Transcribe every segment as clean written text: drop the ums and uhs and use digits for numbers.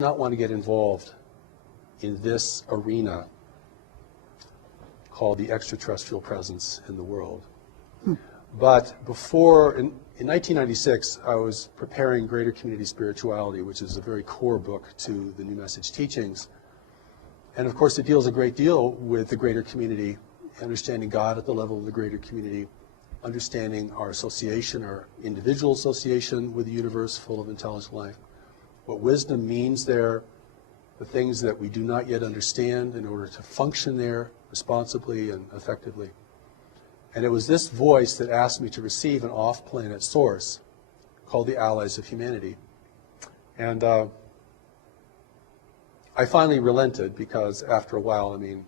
not want to get involved in this arena called the extraterrestrial presence in the world. But before, in 1996, I was preparing Greater Community Spirituality, which is a very core book to the New Message teachings. And of course, it deals a great deal with the greater community, understanding God at the level of the greater community, understanding our association, our individual association with the universe full of intelligent life, what wisdom means there, the things that we do not yet understand in order to function there responsibly and effectively. And it was this voice that asked me to receive an off-planet source called the Allies of Humanity. And I finally relented because after a while, I mean,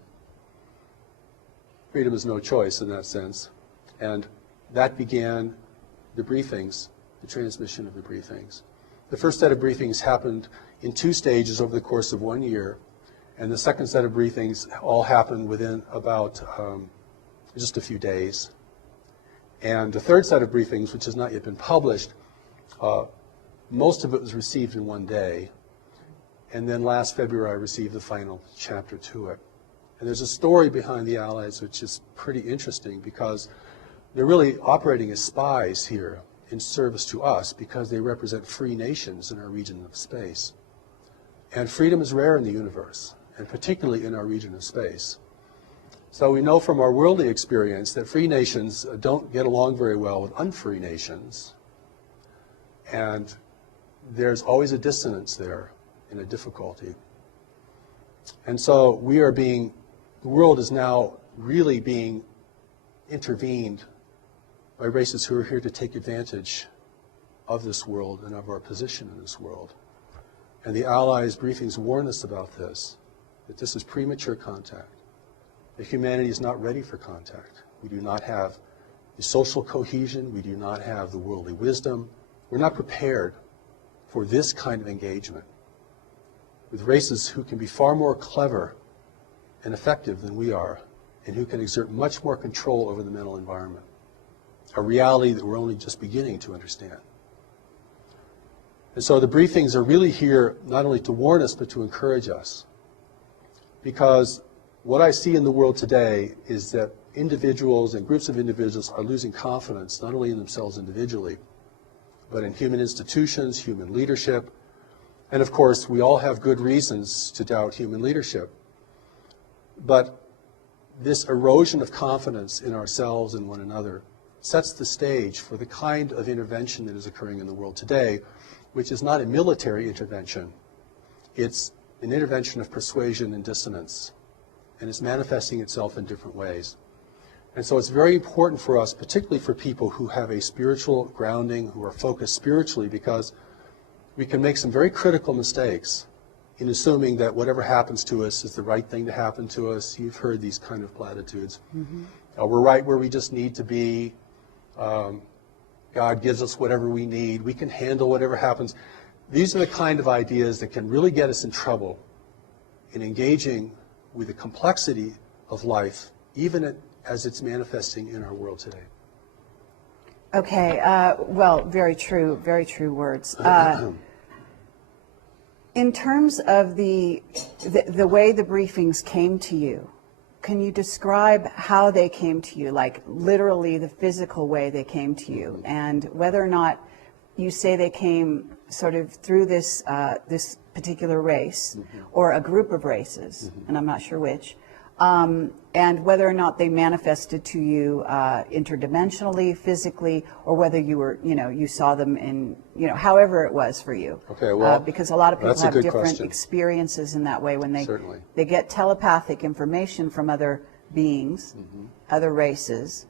freedom is no choice in that sense. And that began the briefings, the transmission of the briefings. The first set of briefings happened in 2 stages over the course of 1 year. And the second set of briefings all happened within about just a few days. And the third set of briefings, which has not yet been published, most of it was received in 1 day. And then last February, I received the final chapter to it. And there's a story behind the Allies which is pretty interesting because they're really operating as spies here in service to us because they represent free nations in our region of space. And freedom is rare in the universe, and particularly in our region of space. So we know from our worldly experience that free nations don't get along very well with unfree nations. And there's always a dissonance there and a difficulty. And so we are being, the world is now really being intervened by races who are here to take advantage of this world and of our position in this world. And the Allies briefings warn us about this, that this is premature contact. That humanity is not ready for contact. We do not have the social cohesion. We do not have the worldly wisdom. We're not prepared for this kind of engagement with races who can be far more clever and effective than we are, and who can exert much more control over the mental environment, a reality that we're only just beginning to understand. And so the briefings are really here not only to warn us, but to encourage us. Because what I see in the world today is that individuals and groups of individuals are losing confidence, not only in themselves individually, but in human institutions, human leadership. And of course, we all have good reasons to doubt human leadership. But this erosion of confidence in ourselves and one another sets the stage for the kind of intervention that is occurring in the world today, which is not a military intervention. It's an intervention of persuasion and dissonance, and it's manifesting itself in different ways. And so it's very important for us, particularly for people who have a spiritual grounding, who are focused spiritually, because we can make some very critical mistakes in assuming that whatever happens to us is the right thing to happen to us. You've heard these kind of platitudes. We're right where we just need to be. God gives us whatever we need. We can handle whatever happens. These are the kind of ideas that can really get us in trouble in engaging with the complexity of life, even as it's manifesting in our world today. Okay, well, very true words. In terms of the way the briefings came to you, can you describe how they came to you, like literally the physical way they came to you, and whether or not you say they came sort of through this this particular race or a group of races, and I'm not sure which, and whether or not they manifested to you interdimensionally, physically, or whether you were, you saw them in, however it was for you. Okay, well, because a lot of people have different question. experiences in that way when Certainly. they get telepathic information from other beings, other races,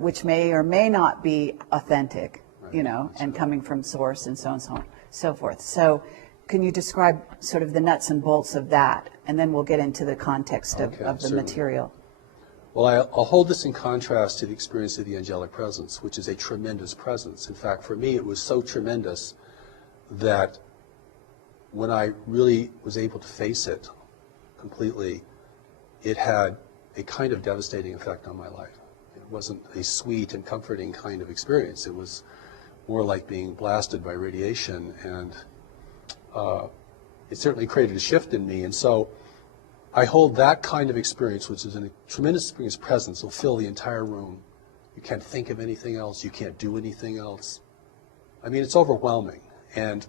which may or may not be authentic, and coming from source and so on and so on, so forth. So can you describe sort of the nuts and bolts of that, and then we'll get into the context of the certainly. material. Well, I'll hold this in contrast to the experience of the angelic presence, which is a tremendous presence. In fact, for me, it was so tremendous that when I really was able to face it completely, it had a kind of devastating effect on my life. It wasn't a sweet and comforting kind of experience. It was more like being blasted by radiation, and it certainly created a shift in me. And so I hold that kind of experience, which is a tremendous experience presence, will fill the entire room. You can't think of anything else. You can't do anything else. I mean, it's overwhelming. And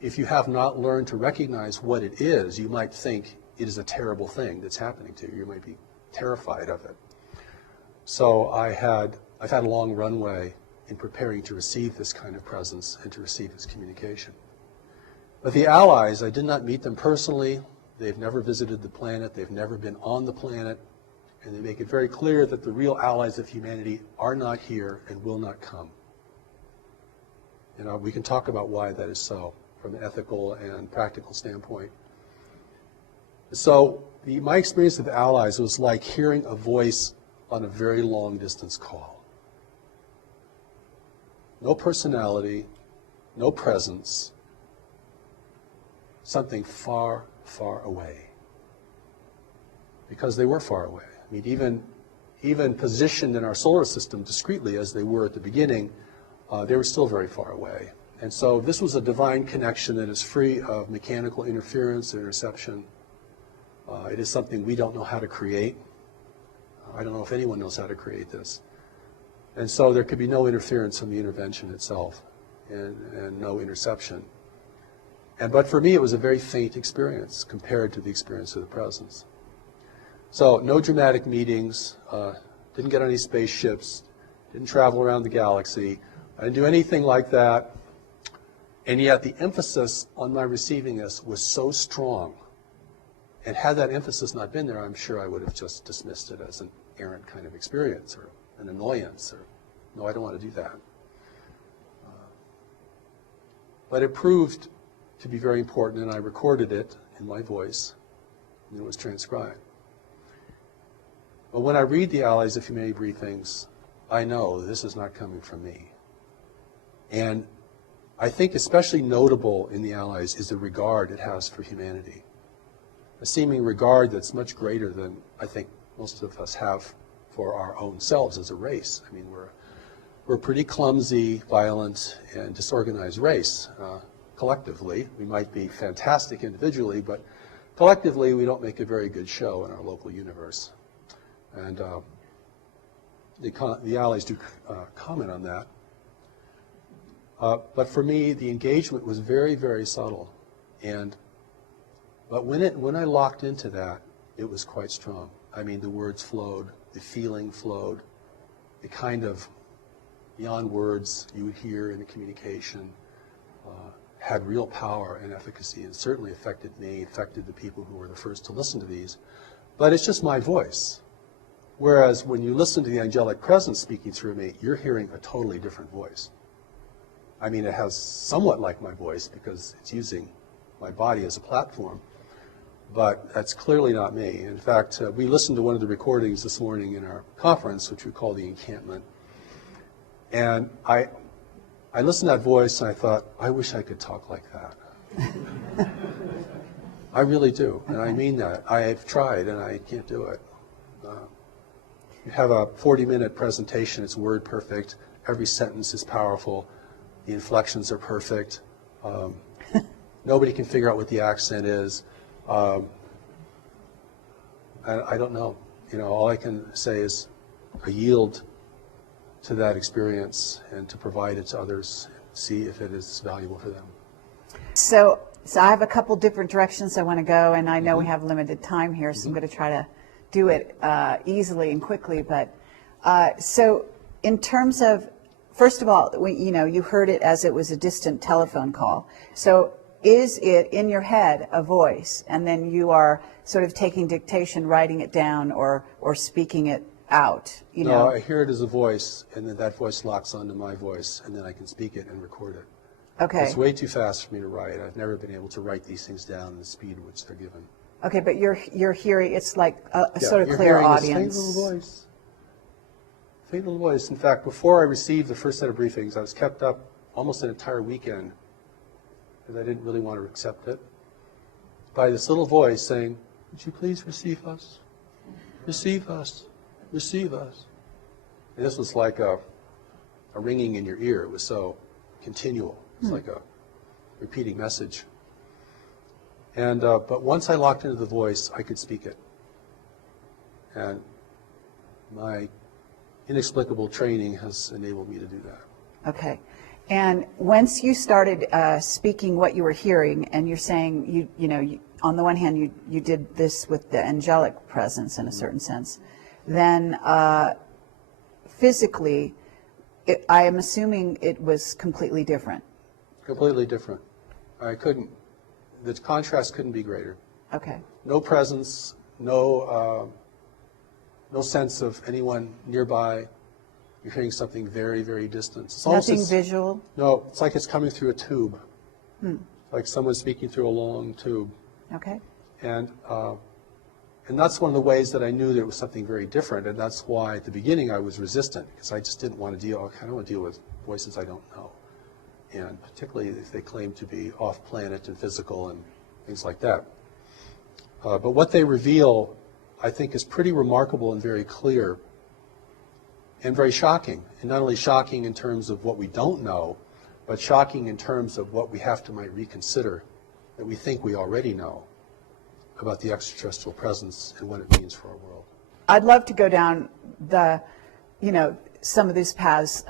if you have not learned to recognize what it is, you might think it is a terrible thing that's happening to you. You might be terrified of it. So I've had a long runway in preparing to receive this kind of presence and to receive this communication. But the allies, I did not meet them personally. They've never visited the planet. They've never been on the planet. And they make it very clear that the real allies of humanity are not here and will not come. We can talk about why that is so from an ethical and practical standpoint. So my experience with the allies was like hearing a voice on a very long distance call. No personality, no presence, something far, far away. Because they were far away. I mean, even positioned in our solar system discreetly as they were at the beginning, they were still very far away. And so this was a divine connection that is free of mechanical interference and interception. It is something we don't know how to create. I don't know if anyone knows how to create this. And so there could be no interference from the intervention itself and no interception. But for me, it was a very faint experience compared to the experience of the presence. So no dramatic meetings, didn't get on any spaceships, didn't travel around the galaxy. I didn't do anything like that. And yet the emphasis on my receiving this was so strong. And had that emphasis not been there, I'm sure I would have just dismissed it as an errant kind of experience or an annoyance. Or, no, I don't want to do that. But it proved to be very important, and I recorded it in my voice, and it was transcribed. But when I read the Allies of Humanity briefings, I know this is not coming from me. And I think especially notable in the Allies is the regard it has for humanity. A seeming regard that's much greater than I think most of us have for our own selves as a race. I mean, we're a pretty clumsy, violent, and disorganized race. Collectively, we might be fantastic individually, but collectively we don't make a very good show in our local universe. And the Allies do comment on that. But for me, the engagement was very, very subtle. But when I locked into that, it was quite strong. I mean, the words flowed, the feeling flowed, the kind of beyond words you would hear in a communication had real power and efficacy, and certainly affected me, affected the people who were the first to listen to these. But it's just my voice. Whereas when you listen to the angelic presence speaking through me, you're hearing a totally different voice. I mean, it has somewhat like my voice because it's using my body as a platform, but that's clearly not me. In fact, we listened to one of the recordings this morning in our conference, which we call the encampment, and I listened to that voice and I thought, I wish I could talk like that. I really do, and I mean that. I've tried and I can't do it. You have a 40-minute presentation, it's word perfect, every sentence is powerful, the inflections are perfect, nobody can figure out what the accent is. I don't know. All I can say is I yield to that experience and to provide it to others, see if it is valuable for them. So I have a couple different directions I want to go, and I know we have limited time here, so I'm going to try to do it easily and quickly. But so in terms of, first of all, you heard it as it was a distant telephone call. So is it in your head a voice, and then you are sort of taking dictation, writing it down, or speaking it out? No, I hear it as a voice, and then that voice locks onto my voice, and then I can speak it and record it. Okay. It's way too fast for me to write. I've never been able to write these things down in the speed at which they're given. Okay, but you're hearing, it's like a sort of clear audience. Faint little voice. Faint little voice. In fact, before I received the first set of briefings, I was kept up almost an entire weekend because I didn't really want to accept it, by this little voice saying, would you please receive us? Receive us. Receive us. And this was like a ringing in your ear. It was so continual. It's like a repeating message. And, but once I locked into the voice, I could speak it. And my inexplicable training has enabled me to do that. Okay. And once you started speaking what you were hearing, and you're saying, on the one hand, you did this with the angelic presence in a certain sense, then physically, I am assuming it was completely different. Completely different. The contrast couldn't be greater. Okay. No presence, no sense of anyone nearby. You're hearing something very, very distant. It's Nothing visual? No, it's like it's coming through a tube. Like someone speaking through a long tube. Okay. And that's one of the ways that I knew that it was something very different, and that's why at the beginning I was resistant, because I just didn't want to deal, I don't want to deal with voices I don't know. And particularly if they claim to be off-planet and physical and things like that. But what they reveal, I think, is pretty remarkable and very clear and very shocking. And not only shocking in terms of what we don't know, but shocking in terms of what we have to might reconsider that we think we already know about the extraterrestrial presence and what it means for our world. I'd love to go down some of these paths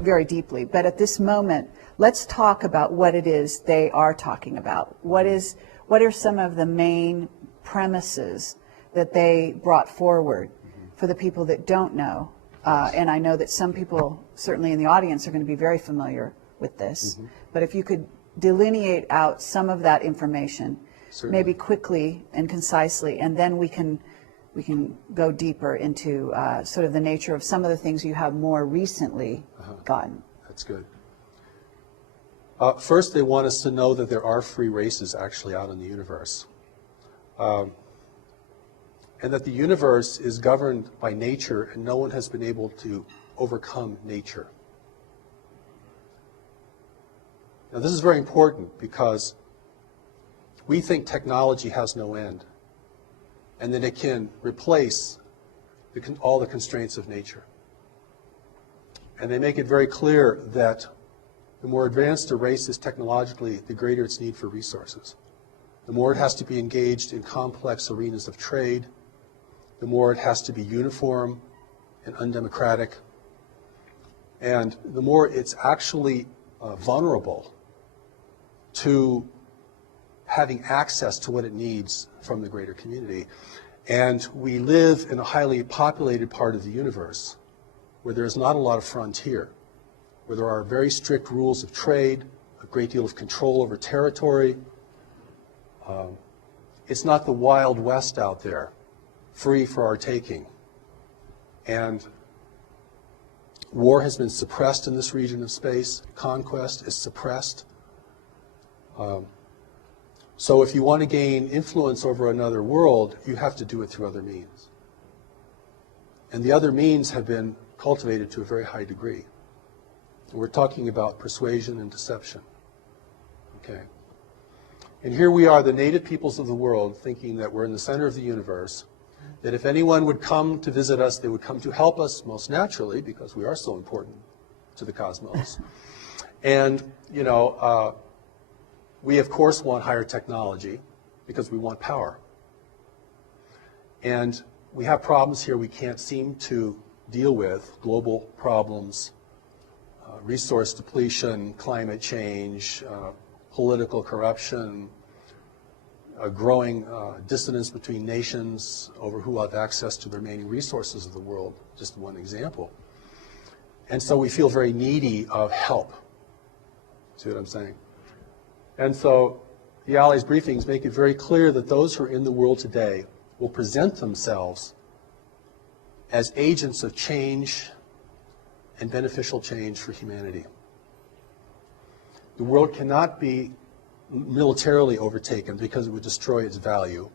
very deeply, but at this moment, let's talk about what it is they are talking about. What are some of the main premises that they brought forward for the people that don't know? And I know that some people, certainly in the audience, are going to be very familiar with this. But if you could delineate out some of that information, Certainly. maybe quickly and concisely, and then we can go deeper into sort of the nature of some of the things you have more recently gotten. That's good. First, they want us to know that there are free races actually out in the universe. And that the universe is governed by nature, and no one has been able to overcome nature. Now, this is very important because we think technology has no end, and that it can replace all the constraints of nature. And they make it very clear that the more advanced a race is technologically, the greater its need for resources. The more it has to be engaged in complex arenas of trade, the more it has to be uniform and undemocratic, and the more it's actually vulnerable to having access to what it needs from the greater community. And we live in a highly populated part of the universe where there's not a lot of frontier, where there are very strict rules of trade, a great deal of control over territory. It's not the Wild West out there, free for our taking. And war has been suppressed in this region of space. Conquest is suppressed. So if you want to gain influence over another world, you have to do it through other means. And the other means have been cultivated to a very high degree. We're talking about persuasion and deception. Okay. And here we are, the native peoples of the world, thinking that we're in the center of the universe, that if anyone would come to visit us, they would come to help us most naturally, because we are so important to the cosmos. And, we, of course, want higher technology because we want power. And we have problems here we can't seem to deal with, global problems, resource depletion, climate change, political corruption, a growing dissonance between nations over who have access to the remaining resources of the world, just one example. And so we feel very needy of help. See what I'm saying? And so the Allies briefings make it very clear that those who are in the world today will present themselves as agents of change and beneficial change for humanity. The world cannot be militarily overtaken because it would destroy its value.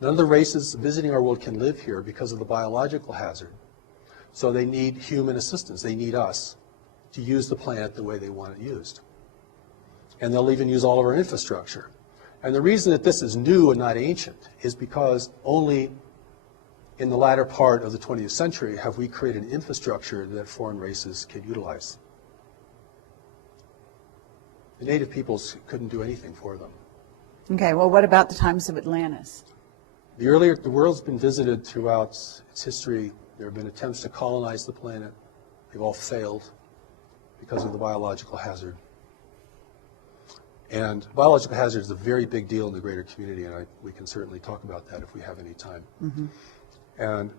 None of the races visiting our world can live here because of the biological hazard. So they need human assistance. They need us to use the planet the way they want it used. And they'll even use all of our infrastructure. And the reason that this is new and not ancient is because only in the latter part of the 20th century have we created an infrastructure that foreign races can utilize. The native peoples couldn't do anything for them. Okay, well, what about the times of Atlantis? The world's been visited throughout its history. There have been attempts to colonize the planet. They've all failed because of the biological hazard. And biological hazard is a very big deal in the greater community, and we can certainly talk about that if we have any time. Mm-hmm. And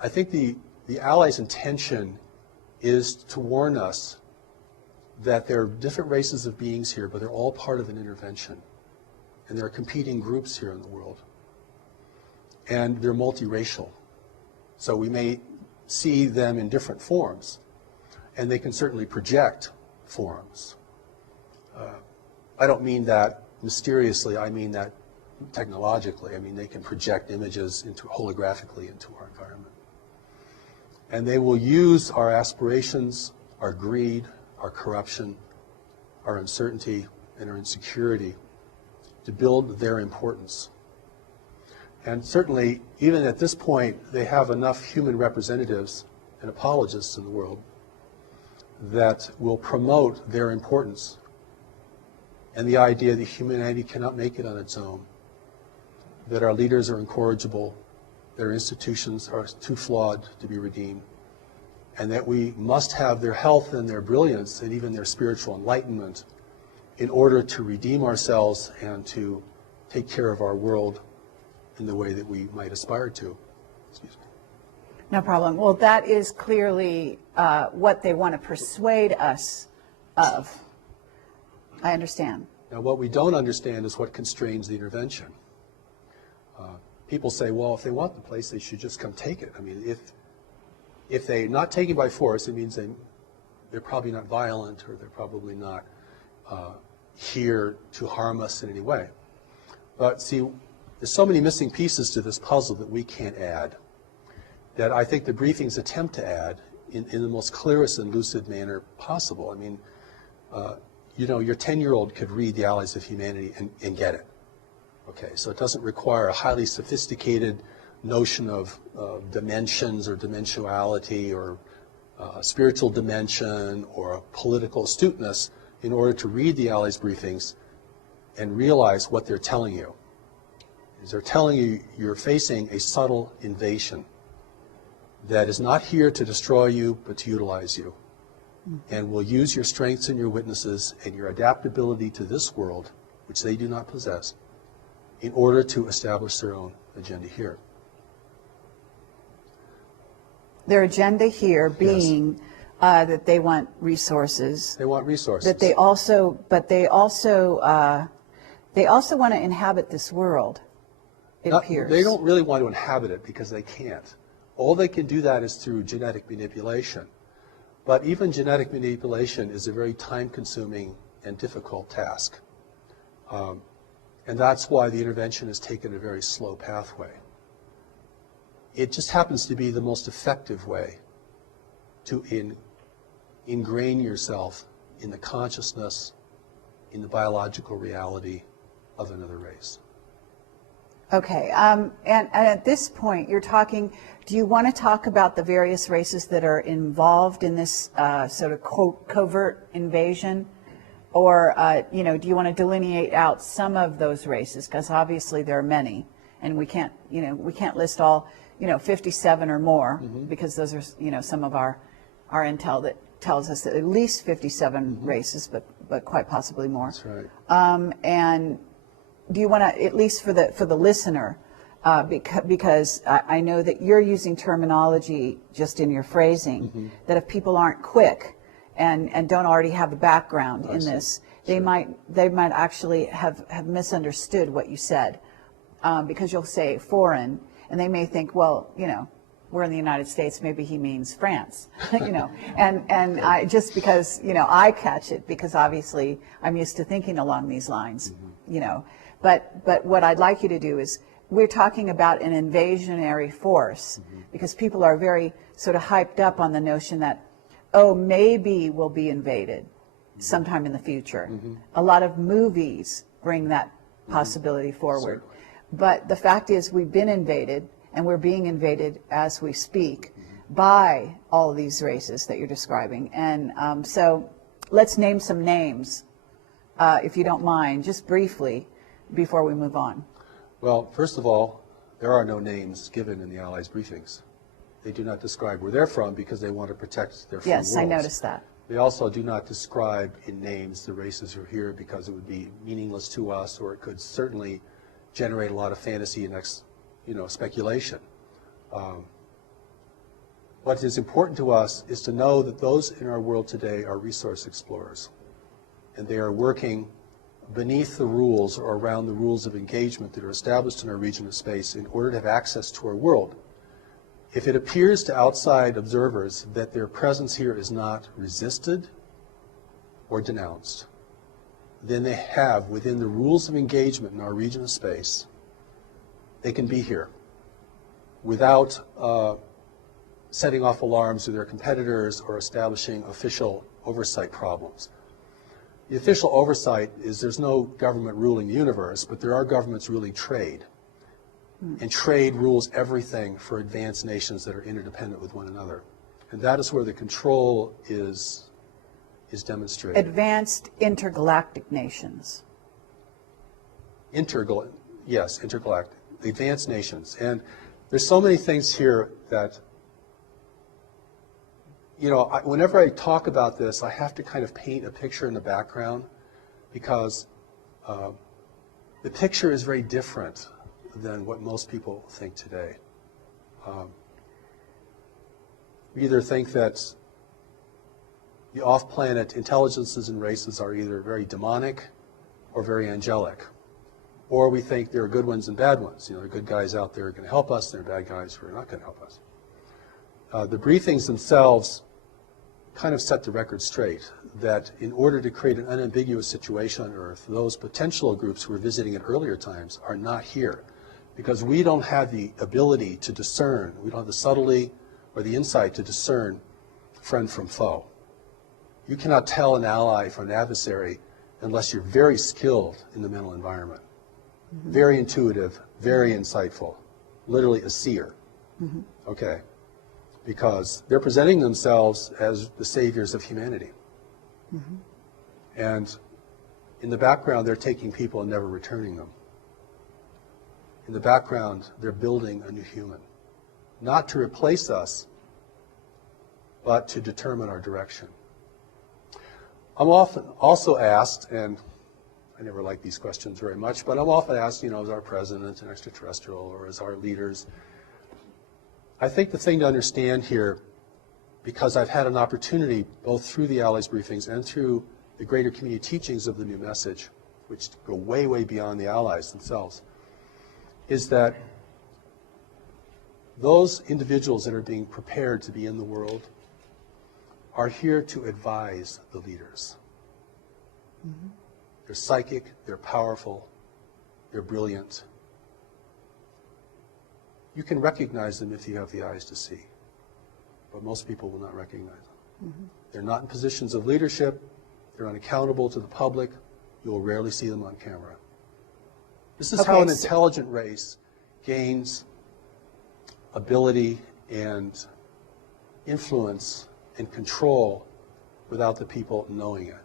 I think the Allies' intention is to warn us that there are different races of beings here, but they're all part of an intervention. And there are competing groups here in the world. And they're multiracial. So we may see them in different forms, and they can certainly project forms. I don't mean that mysteriously, I mean that technologically. I mean, they can project images holographically into our environment. And they will use our aspirations, our greed, our corruption, our uncertainty, and our insecurity to build their importance. And certainly, even at this point, they have enough human representatives and apologists in the world that will promote their importance and the idea that humanity cannot make it on its own, that our leaders are incorrigible, that our institutions are too flawed to be redeemed, and that we must have their health and their brilliance and even their spiritual enlightenment in order to redeem ourselves and to take care of our world in the way that we might aspire to. Excuse me. No problem. Well, that is clearly what they want to persuade us of. I understand. Now, what we don't understand is what constrains the intervention. People say, well, if they want the place, they should just come take it. I mean, if they're not taken by force, it means they're probably not violent, or they're probably not here to harm us in any way. But see, there's so many missing pieces to this puzzle that we can't add, that I think the briefings attempt to add in the most clearest and lucid manner possible. I mean, you know, your 10-year-old could read The Allies of Humanity and get it. Okay, so it doesn't require a highly sophisticated notion of dimensions or dimensionality or spiritual dimension or political astuteness in order to read the Allies briefings and realize what they're telling you. Is they're telling you you're facing a subtle invasion that is not here to destroy you, but to utilize you, and will use your strengths and your witnesses and your adaptability to this world, which they do not possess, in order to establish their own agenda here. Their agenda here being that they want resources. They want resources. That they also, but they also want to inhabit this world. It appears. They don't really want to inhabit it because they can't. All they can do that is through genetic manipulation. But even genetic manipulation is a very time-consuming and difficult task. And that's why the intervention has taken a very slow pathway. It just happens to be the most effective way to ingrain yourself in the consciousness, in the biological reality of another race. Okay, and at this point, you're talking, do you want to talk about the various races that are involved in this sort of covert invasion? Or, you know, do you want to delineate out some of those races? Because obviously there are many, and we can't, you know, we can't list all, 57 or more, because those are, some of our intel that tells us that at least 57 races, but quite possibly more. That's right. And do you want to, at least for the listener, because I know that you're using terminology just in your phrasing, that if people aren't quick and don't already have a background in this, they might actually have misunderstood what you said, because you'll say foreign, and they may think, well, we're in the United States, maybe he means France, and I, just because, I catch it, because obviously I'm used to thinking along these lines, but what I'd like you to do is, we're talking about an invasionary force, because people are very sort of hyped up on the notion that, oh, maybe we'll be invaded sometime in the future. A lot of movies bring that possibility forward. Certainly. But the fact is, we've been invaded, and we're being invaded as we speak by all of these races that you're describing. And so let's name some names if you don't mind, just briefly, before we move on? Well, first of all, there are no names given in the Allies' briefings. They do not describe where they're from because they want to protect their free worlds. Yes, I noticed that. They also do not describe in names the races who are here because it would be meaningless to us, or it could certainly generate a lot of fantasy and speculation. What is important to us is to know that those in our world today are resource explorers, and they are working beneath the rules or around the rules of engagement that are established in our region of space in order to have access to our world. If it appears to outside observers that their presence here is not resisted or denounced, then they have, within the rules of engagement in our region of space, they can be here without setting off alarms to their competitors or establishing official oversight problems. The official oversight is there's no government ruling the universe, but there are governments ruling trade. And trade rules everything for advanced nations that are interdependent with one another. And that is where the control is demonstrated. Advanced intergalactic nations. Yes, intergalactic. Advanced nations. And there's so many things here that, whenever I talk about this, I have to kind of paint a picture in the background because the picture is very different than what most people think today. We either think that the off-planet intelligences and races are either very demonic or very angelic, or we think there are good ones and bad ones. There are good guys out there who are going to help us, and there are bad guys who are not going to help us. The briefings themselves kind of set the record straight that in order to create an unambiguous situation on Earth, those potential groups who were visiting at earlier times are not here because we don't have the ability to discern, we don't have the subtlety or the insight to discern friend from foe. You cannot tell an ally from an adversary unless you're very skilled in the mental environment, very intuitive, very insightful, literally a seer. Okay. Because they're presenting themselves as the saviors of humanity. And in the background, they're taking people and never returning them. In the background, they're building a new human. Not to replace us, but to determine our direction. I'm often also asked, and I never like these questions very much, but I'm often asked, is our president an extraterrestrial or is our leaders? I think the thing to understand here, because I've had an opportunity both through the Allies briefings and through the greater community teachings of the new message, which go way, way beyond the Allies themselves, is that those individuals that are being prepared to be in the world are here to advise the leaders. They're psychic, they're powerful, they're brilliant. You can recognize them if you have the eyes to see, but most people will not recognize them. They're not in positions of leadership, they're unaccountable to the public, you will rarely see them on camera. This is how an intelligent race gains ability and influence and control without the people knowing it.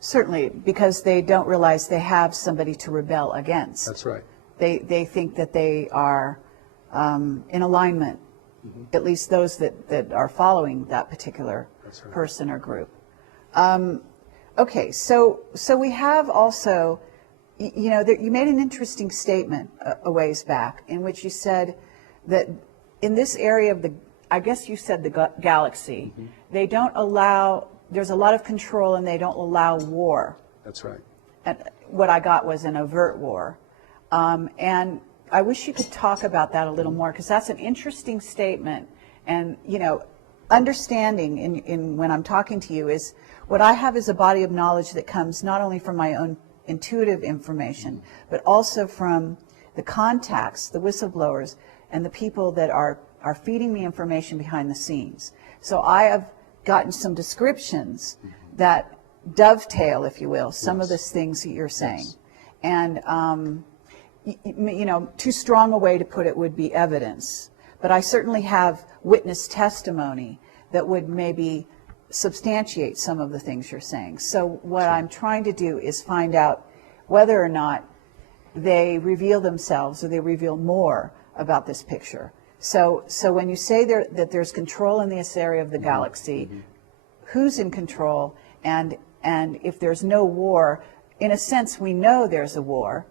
Certainly, because they don't realize they have somebody to rebel against. That's right. They think that they are in alignment, at least those that are following that particular person or group. Okay, so we have also, you made an interesting statement a ways back in which you said that in this area of I guess you said the galaxy, they don't allow, there's a lot of control and they don't allow war. That's right. And what I got was an overt war. And I wish you could talk about that a little more because that's an interesting statement. And, understanding in when I'm talking to you is what I have is a body of knowledge that comes not only from my own intuitive information, but also from the contacts, the whistleblowers, and the people that are feeding me information behind the scenes. So I have gotten some descriptions that dovetail, if you will, some of the things that you're saying. And, too strong a way to put it would be evidence. But I certainly have witness testimony that would maybe substantiate some of the things you're saying. So what I'm trying to do is find out whether or not they reveal themselves or they reveal more about this picture. So when you say that there's control in this area of the galaxy, who's in control? And if there's no war, in a sense, we know there's a war.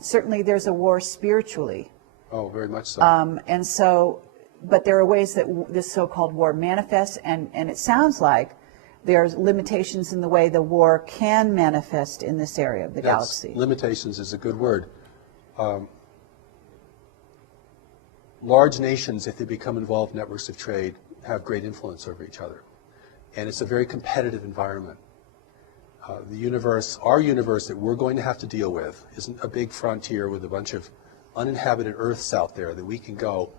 Certainly there's a war spiritually. Oh, very much so. And so, but there are ways that this so-called war manifests, and it sounds like there's limitations in the way the war can manifest in this area of the galaxy. Limitations is a good word. Large nations, if they become involved in networks of trade, have great influence over each other. And it's a very competitive environment. The universe, our universe that we're going to have to deal with, isn't a big frontier with a bunch of uninhabited Earths out there that we can go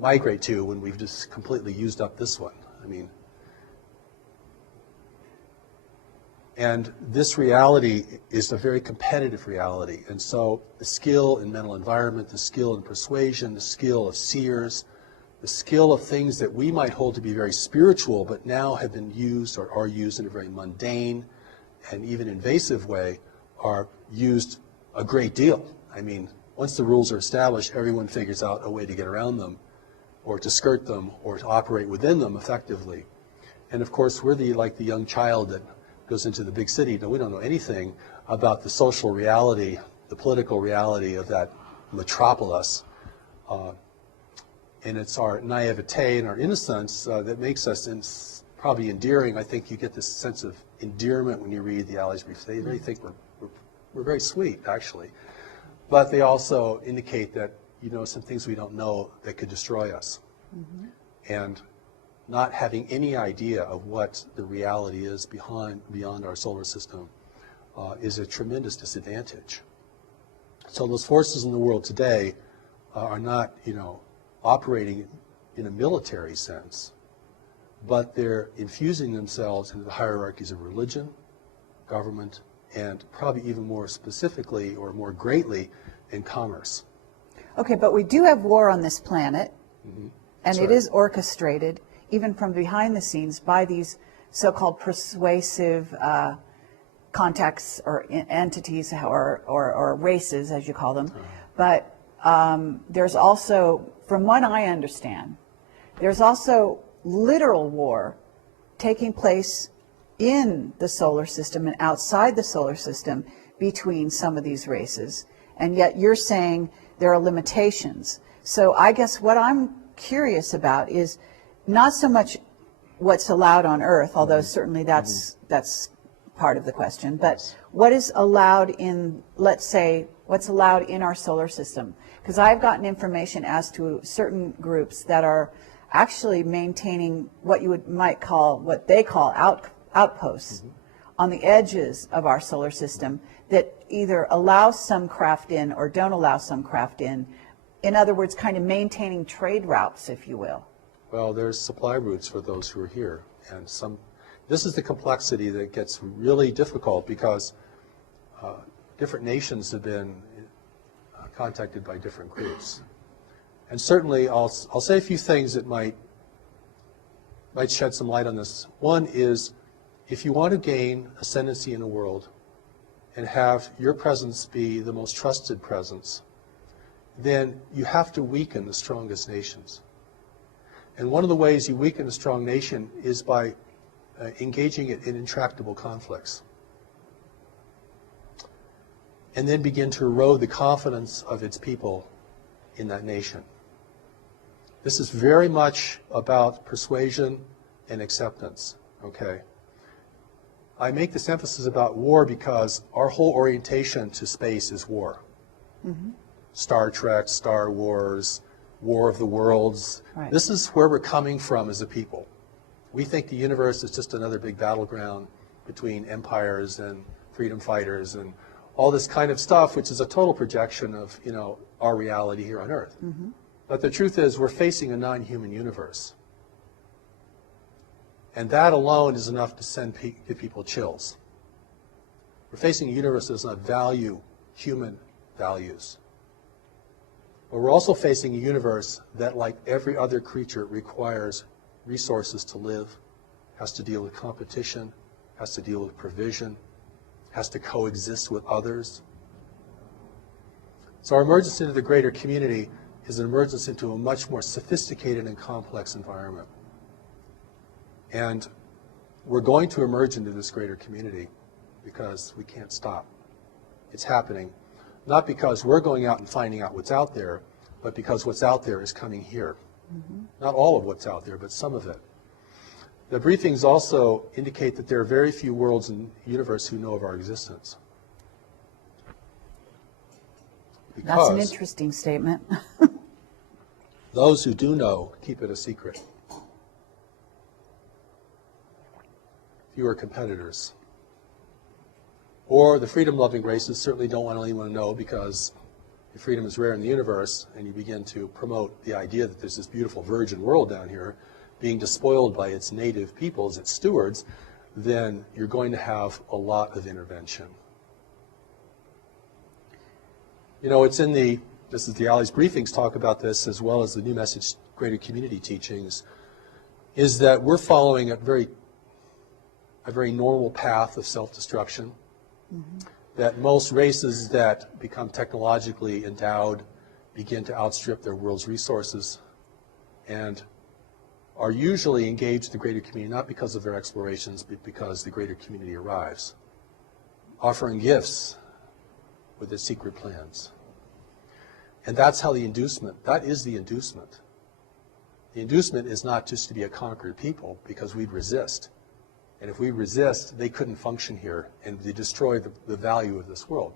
migrate to when we've just completely used up this one. I mean, and this reality is a very competitive reality. And so the skill in mental environment, the skill in persuasion, the skill of seers, the skill of things that we might hold to be very spiritual but now have been used or are used in a very mundane and even invasive way are used a great deal. I mean, once the rules are established, everyone figures out a way to get around them or to skirt them or to operate within them effectively. And of course, we're like the young child that goes into the big city. No, we don't know anything about the social reality, the political reality of that metropolis. And it's our naivete and our innocence that makes us probably endearing. I think you get this sense of endearment when you read the Allies briefs. They really think we're very sweet, actually. But they also indicate that, you know, some things we don't know that could destroy us. And not having any idea of what the reality is beyond our solar system is a tremendous disadvantage. So those forces in the world today are not, you know, operating in a military sense, but they're infusing themselves into the hierarchies of religion, government, and probably even more specifically or more greatly in commerce. Okay, but we do have war on this planet, and it is orchestrated, even from behind the scenes, by these so-called persuasive contacts or entities or races, as you call them. But there's also, from what I understand, there's also literal war taking place in the solar system and outside the solar system between some of these races. And yet you're saying there are limitations. So I guess what I'm curious about is not so much what's allowed on Earth, although certainly that's part of the question, but what is allowed in, let's say, what's allowed in our solar system? Because I've gotten information as to certain groups that are actually maintaining what you might call, what they call outposts on the edges of our solar system that either allow some craft in or don't allow some craft in. In other words, kind of maintaining trade routes, if you will. Well, there's supply routes for those who are here. And this is the complexity that gets really difficult because different nations have been contacted by different groups. And certainly I'll say a few things that might shed some light on this. One is, if you want to gain ascendancy in the world and have your presence be the most trusted presence, then you have to weaken the strongest nations. And one of the ways you weaken a strong nation is by engaging it in intractable conflicts. And then begin to erode the confidence of its people in that nation. This is very much about persuasion and acceptance, okay? I make this emphasis about war because our whole orientation to space is war. Star Trek, Star Wars, War of the Worlds. Right. This is where we're coming from as a people. We think the universe is just another big battleground between empires and freedom fighters and all this kind of stuff, which is a total projection of, you know, our reality here on Earth. But the truth is, we're facing a non-human universe. And that alone is enough to give people chills. We're facing a universe that does not value human values. But we're also facing a universe that, like every other creature, requires resources to live, has to deal with competition, has to deal with provision, has to coexist with others. So our emergence into the greater community is an emergence into a much more sophisticated and complex environment. And we're going to emerge into this greater community because we can't stop. It's happening, not because we're going out and finding out what's out there, but because what's out there is coming here. Mm-hmm. Not all of what's out there, but some of it. The briefings also indicate that there are very few worlds in the universe who know of our existence. That's an interesting statement. Those who do know keep it a secret. Fewer competitors. Or the freedom-loving races certainly don't want anyone to know, because if freedom is rare in the universe and you begin to promote the idea that there's this beautiful virgin world down here being despoiled by its native peoples, its stewards, then you're going to have a lot of intervention. You know, it's in the, this is the Ali's briefings talk about this, as well as the New Message Greater Community teachings, is that we're following a very normal path of self-destruction. Mm-hmm. That most races that become technologically endowed begin to outstrip their world's resources and are usually engaged in the greater community, not because of their explorations, but because the greater community arrives, offering gifts with its secret plans. And that's how the inducement, that is the inducement. The inducement is not just to be a conquered people, because we'd resist. And if we resist, they couldn't function here, and they destroy the value of this world.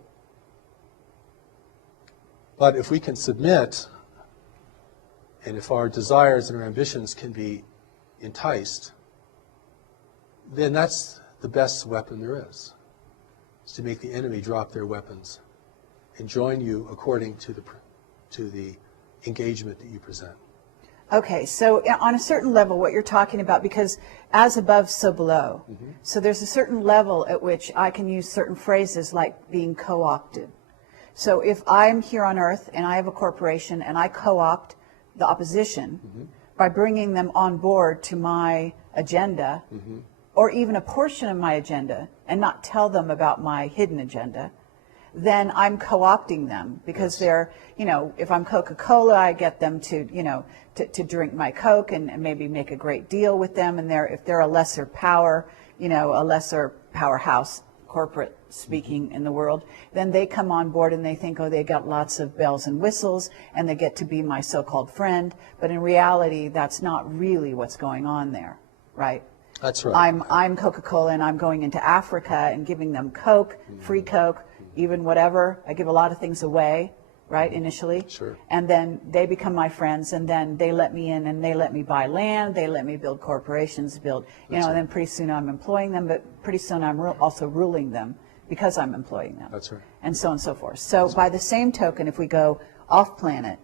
But if we can submit, and if our desires and our ambitions can be enticed, then that's the best weapon there is to make the enemy drop their weapons and join you according to the engagement that you present. Okay, so on a certain level, what you're talking about, because as above, so below. Mm-hmm. So there's a certain level at which I can use certain phrases like being co-opted. So if I'm here on Earth and I have a corporation and I co-opt the opposition mm-hmm. by bringing them on board to my agenda, mm-hmm. or even a portion of my agenda, and not tell them about my hidden agenda, then I'm co-opting them, because yes. they're, you know, if I'm Coca-Cola, I get them to, you know, to drink my Coke and maybe make a great deal with them. And if they're a lesser power, you know, a lesser powerhouse, corporate speaking, mm-hmm. in the world, then they come on board and they think, oh, they got lots of bells and whistles and they get to be my so-called friend. But in reality, that's not really what's going on there, right? That's right. I'm Coca-Cola and I'm going into Africa and giving them Coke, mm-hmm. free Coke, even whatever. I give a lot of things away, right, initially. Sure. And then they become my friends, and then they let me in and they let me buy land, they let me build corporations, build, you know, and then pretty soon I'm employing them, but pretty soon I'm also ruling them because I'm employing them. That's right. And so on and so forth. So by the same token, if we go off planet,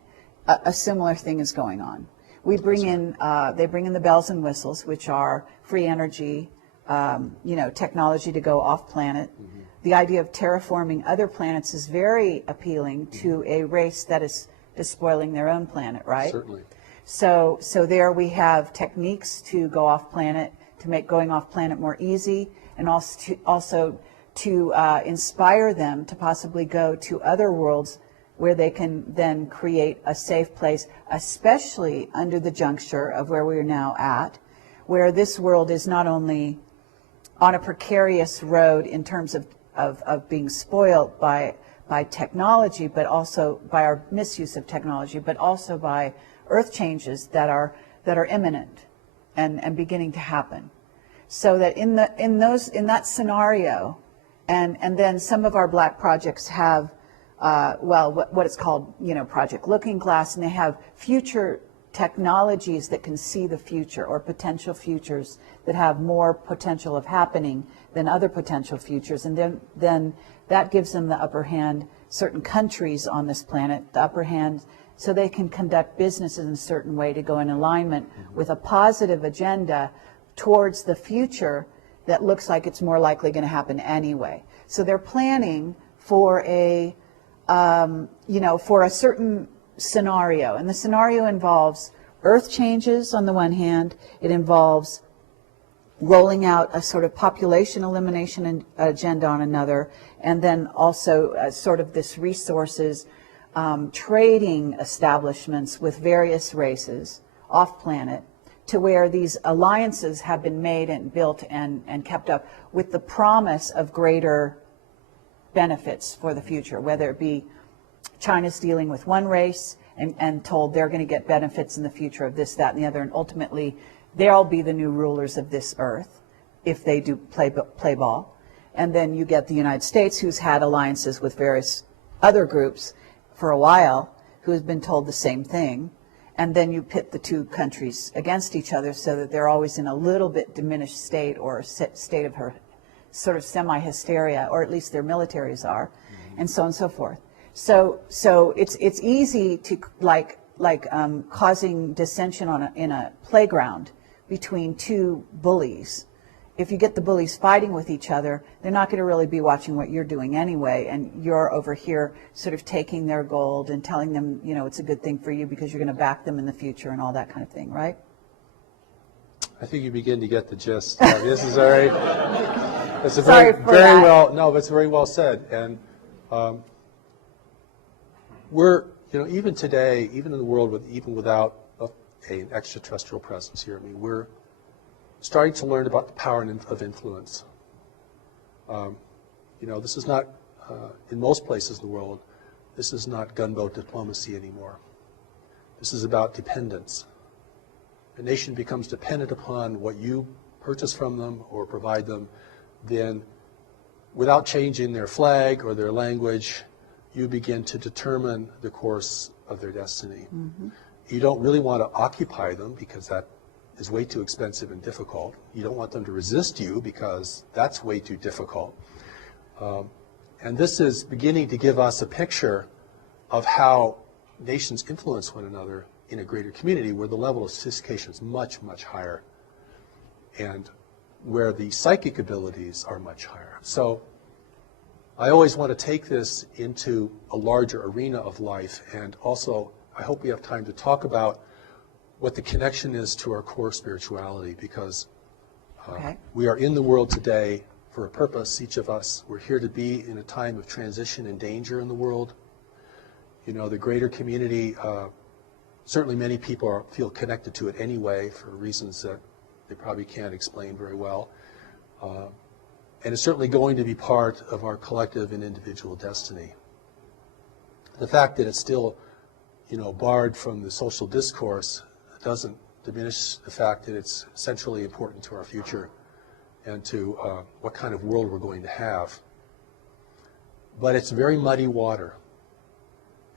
a similar thing is going on. We bring in, they bring in the bells and whistles, which are free energy, you know, technology to go off planet. Mm-hmm. The idea of terraforming other planets is very appealing to a race that is despoiling their own planet, right? Certainly. So there we have techniques to go off planet, to make going off planet more easy, and also to inspire them to possibly go to other worlds where they can then create a safe place, especially under the juncture of where we are now at, where this world is not only on a precarious road in terms of being spoiled by technology, but also by our misuse of technology, but also by earth changes that are imminent and beginning to happen. So that in that scenario, and then some of our black projects have what is called, you know, Project Looking Glass, and they have future technologies that can see the future, or potential futures that have more potential of happening than other potential futures, and then that gives them the upper hand, certain countries on this planet, the upper hand, so they can conduct businesses in a certain way to go in alignment mm-hmm. with a positive agenda towards the future that looks like it's more likely going to happen anyway. So they're planning for a, you know, for a certain scenario, and the scenario involves Earth changes on the one hand, it involves rolling out a sort of population elimination agenda on another, and then also sort of this resources trading establishments with various races off planet, to where these alliances have been made and built and kept up with the promise of greater benefits for the future, whether it be China's dealing with one race and told they're going to get benefits in the future of this, that, and the other, and ultimately they'll be the new rulers of this earth if they do play ball. And then you get the United States, who's had alliances with various other groups for a while, who has been told the same thing. And then you pit the two countries against each other so that they're always in a little bit diminished state, or a state of sort of semi-hysteria, or at least their militaries are, and so on and so forth. So it's easy to causing dissension in a playground between two bullies. If you get the bullies fighting with each other, they're not going to really be watching what you're doing anyway, and you're over here sort of taking their gold and telling them, you know, it's a good thing for you because you're going to back them in the future and all that kind of thing, right? I think you begin to get the gist. This is very, it's a Sorry very, for very that. well, no, but it's very well said. And we're, you know, even today, even in the world even without an extraterrestrial presence here, I mean, we're starting to learn about the power of influence. You know, this is not, in most places in the world, this is not gunboat diplomacy anymore. This is about dependence. A nation becomes dependent upon what you purchase from them or provide them, then without changing their flag or their language, you begin to determine the course of their destiny. Mm-hmm. You don't really want to occupy them because that is way too expensive and difficult. You don't want them to resist you because that's way too difficult. And this is beginning to give us a picture of how nations influence one another in a greater community where the level of sophistication is much, much higher and where the psychic abilities are much higher. So I always want to take this into a larger arena of life, and also I hope we have time to talk about what the connection is to our core spirituality, because we are in the world today for a purpose, each of us. We're here to be in a time of transition and danger in the world. You know, the greater community, certainly many people feel connected to it anyway for reasons that they probably can't explain very well. And it's certainly going to be part of our collective and individual destiny. The fact that it's still, you know, barred from the social discourse doesn't diminish the fact that it's centrally important to our future and to what kind of world we're going to have. But it's very muddy water.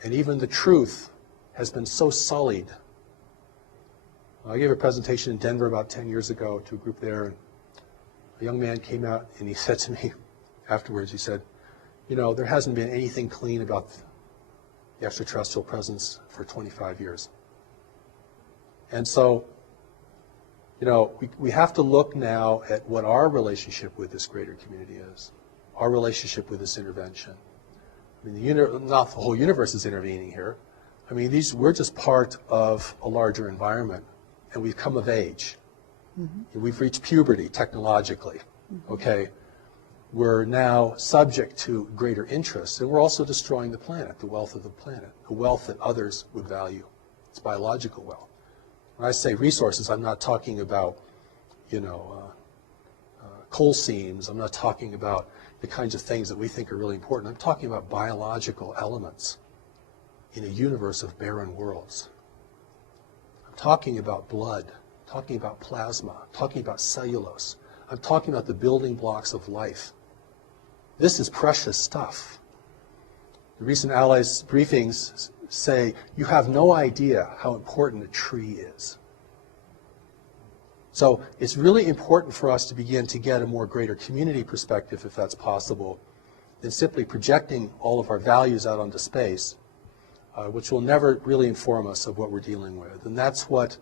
And even the truth has been so sullied. I gave a presentation in Denver about 10 years ago to a group there, and a young man came out and he said to me afterwards, he said, you know, there hasn't been anything clean about the extraterrestrial presence for 25 years. And so, you know, we have to look now at what our relationship with this greater community is, our relationship with this intervention. I mean, not the whole universe is intervening here. I mean, we're just part of a larger environment, and we've come of age. Mm-hmm. We've reached puberty technologically, mm-hmm. Okay? We're now subject to greater interests, and we're also destroying the planet, the wealth of the planet, a wealth that others would value. It's biological wealth. When I say resources, I'm not talking about, you know, coal seams. I'm not talking about the kinds of things that we think are really important. I'm talking about biological elements in a universe of barren worlds. I'm talking about blood, talking about plasma, talking about cellulose. I'm talking about the building blocks of life. This is precious stuff. The recent Allies briefings say, you have no idea how important a tree is. So it's really important for us to begin to get a more greater community perspective, if that's possible, than simply projecting all of our values out onto space, which will never really inform us of what we're dealing with. And that's what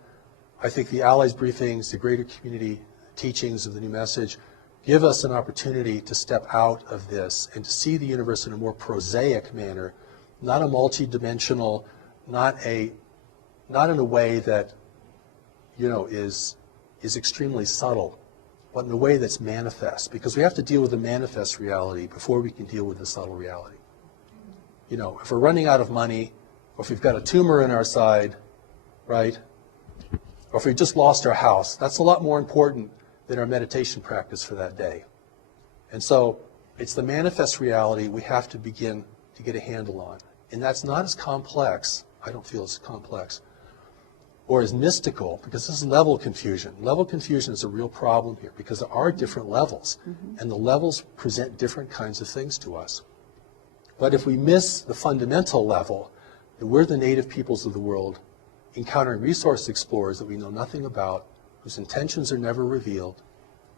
I think the Allies briefings, the greater community teachings of the new message, give us an opportunity to step out of this and to see the universe in a more prosaic manner, not a multi-dimensional, not in a way that is extremely subtle, but in a way that's manifest, because we have to deal with the manifest reality before we can deal with the subtle reality. If we're running out of money, or if we've got a tumor in our side, right, or if we've just lost our house, that's a lot more important than our meditation practice for that day. And so it's the manifest reality we have to begin to get a handle on. And that's not as complex, I don't feel as complex, or as mystical, because this is level confusion. Level confusion is a real problem here, because there are different levels, and the levels present different kinds of things to us. But if we miss the fundamental level, that we're the native peoples of the world, encountering resource explorers that we know nothing about, whose intentions are never revealed,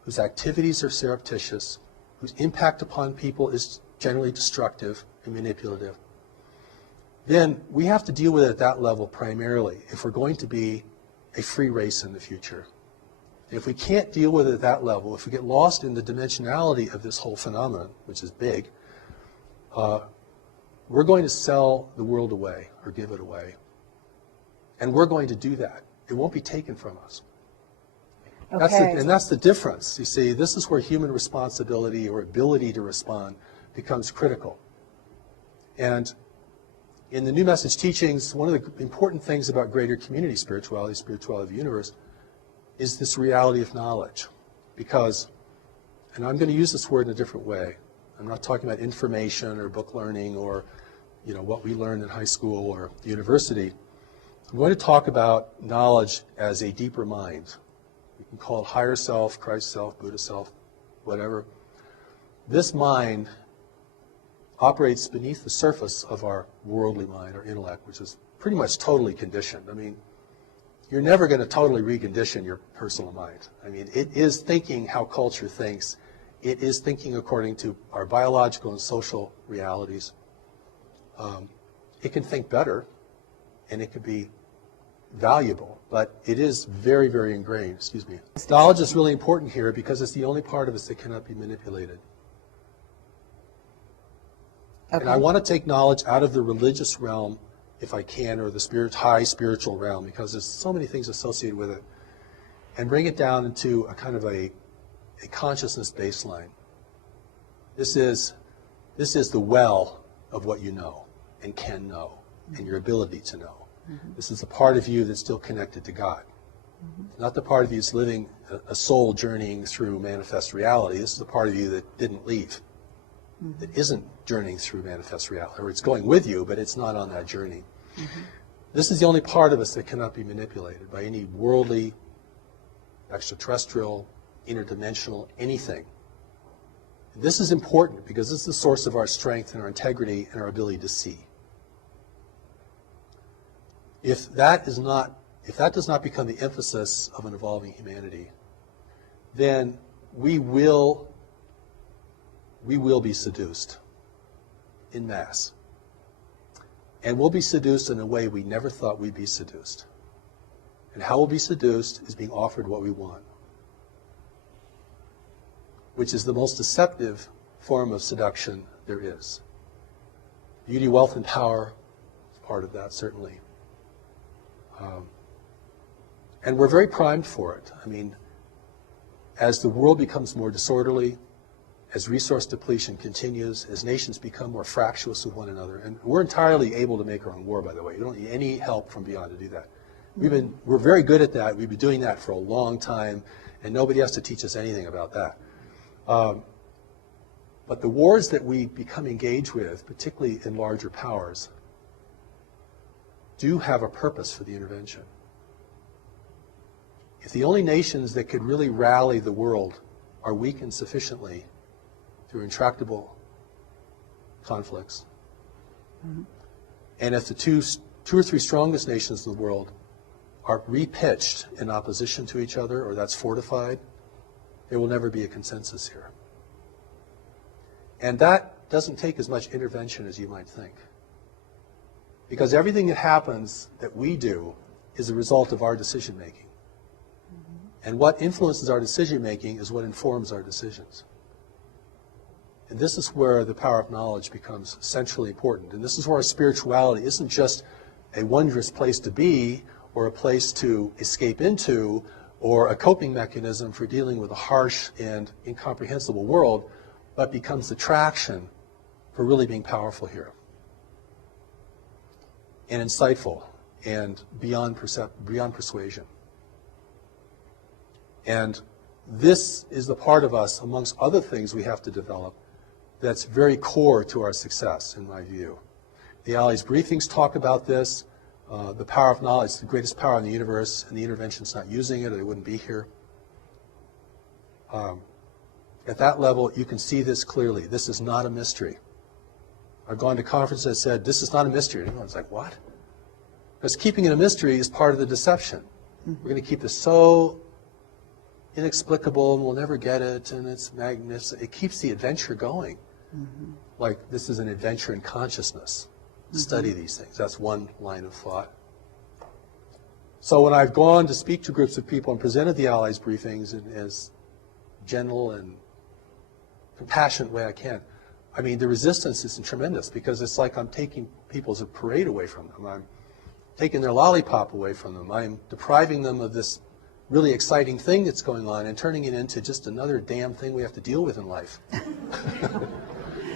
whose activities are surreptitious, whose impact upon people is generally destructive and manipulative, then we have to deal with it at that level primarily if we're going to be a free race in the future. If we can't deal with it at that level, if we get lost in the dimensionality of this whole phenomenon, which is big, we're going to sell the world away or give it away. And we're going to do that. It won't be taken from us. Okay. That's the difference. You see, this is where human responsibility or ability to respond becomes critical. And in the New Message teachings, one of the important things about greater community spirituality of the universe, is this reality of knowledge. Because, and I'm going to use this word in a different way. I'm not talking about information or book learning or what we learned in high school or university. I'm going to talk about knowledge as a deeper mind. We can call it higher self, Christ self, Buddha self, whatever. This mind operates beneath the surface of our worldly mind, our intellect, which is pretty much totally conditioned. I mean, you're never going to totally recondition your personal mind. I mean, it is thinking how culture thinks. It is thinking according to our biological and social realities. It can think better, and it can be valuable, but it is very, very ingrained. Excuse me. Knowledge is really important here because it's the only part of us that cannot be manipulated. Okay. And I want to take knowledge out of the religious realm, if I can, or the high spiritual realm, because there's so many things associated with it, and bring it down into a kind of a consciousness baseline. This is the well of what you know and can know, and your ability to know. This is the part of you that's still connected to God. Not the part of you that's living a soul journeying through manifest reality. This is the part of you that didn't leave, that isn't journeying through manifest reality, or it's going with you, but it's not on that journey. This is the only part of us that cannot be manipulated by any worldly, extraterrestrial, interdimensional, anything. This is important because this is the source of our strength and our integrity and our ability to see. If that does not become the emphasis of an evolving humanity, then we will be seduced en masse. And we'll be seduced in a way we never thought we'd be seduced. And how we'll be seduced is being offered what we want, which is the most deceptive form of seduction there is. Beauty, wealth, and power is part of that, certainly. And we're very primed for it. I mean, as the world becomes more disorderly, as resource depletion continues, as nations become more fractious with one another, and we're entirely able to make our own war, by the way. We don't need any help from beyond to do that. We're very good at that. We've been doing that for a long time, and nobody has to teach us anything about that. But the wars that we become engaged with, particularly in larger powers, do have a purpose for the intervention. If the only nations that could really rally the world are weakened sufficiently through intractable conflicts, and if the two or three strongest nations in the world are repitched in opposition to each other, or that's fortified, there will never be a consensus here. And that doesn't take as much intervention as you might think. Because everything that happens that we do is a result of our decision making. And what influences our decision making is what informs our decisions. And this is where the power of knowledge becomes centrally important. And this is where our spirituality isn't just a wondrous place to be or a place to escape into, or a coping mechanism for dealing with a harsh and incomprehensible world, but becomes the traction for really being powerful here, and insightful, and beyond persuasion. And this is the part of us, amongst other things we have to develop, that's very core to our success, in my view. The Allies briefings talk about this. The power of knowledge, the greatest power in the universe, and the intervention's not using it, or they wouldn't be here. At that level, you can see this clearly. This is not a mystery. I've gone to conferences that said, this is not a mystery. And everyone's like, what? Because keeping it a mystery is part of the deception. We're going to keep this so inexplicable, and we'll never get it, and it's magnificent. It keeps the adventure going. Like, this is an adventure in consciousness. Study these things. That's one line of thought. So when I've gone to speak to groups of people and presented the Allies briefings in as gentle and compassionate way I can, I mean, the resistance is tremendous, because it's like I'm taking people's parade away from them. I'm taking their lollipop away from them. I'm depriving them of this really exciting thing that's going on and turning it into just another damn thing we have to deal with in life.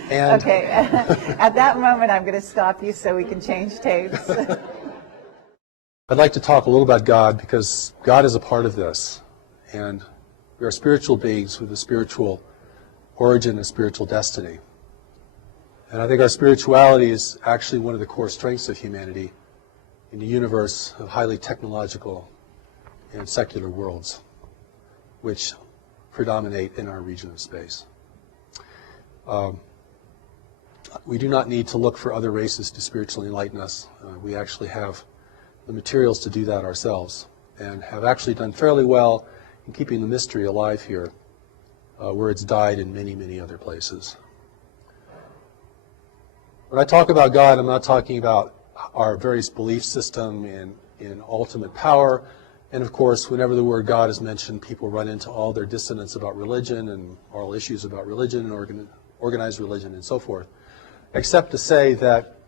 And okay, at that moment I'm going to stop you so we can change tapes. I'd like to talk a little about God, because God is a part of this. And we are spiritual beings with a spiritual origin and spiritual destiny. And I think our spirituality is actually one of the core strengths of humanity in the universe of highly technological and secular worlds, which predominate in our region of space. We do not need to look for other races to spiritually enlighten us. We actually have the materials to do that ourselves, and have actually done fairly well in keeping the mystery alive here, where it's died in many, many other places. When I talk about God, I'm not talking about our various belief system in ultimate power. And of course, whenever the word God is mentioned, people run into all their dissonance about religion and moral issues about religion and organized religion and so forth, except to say that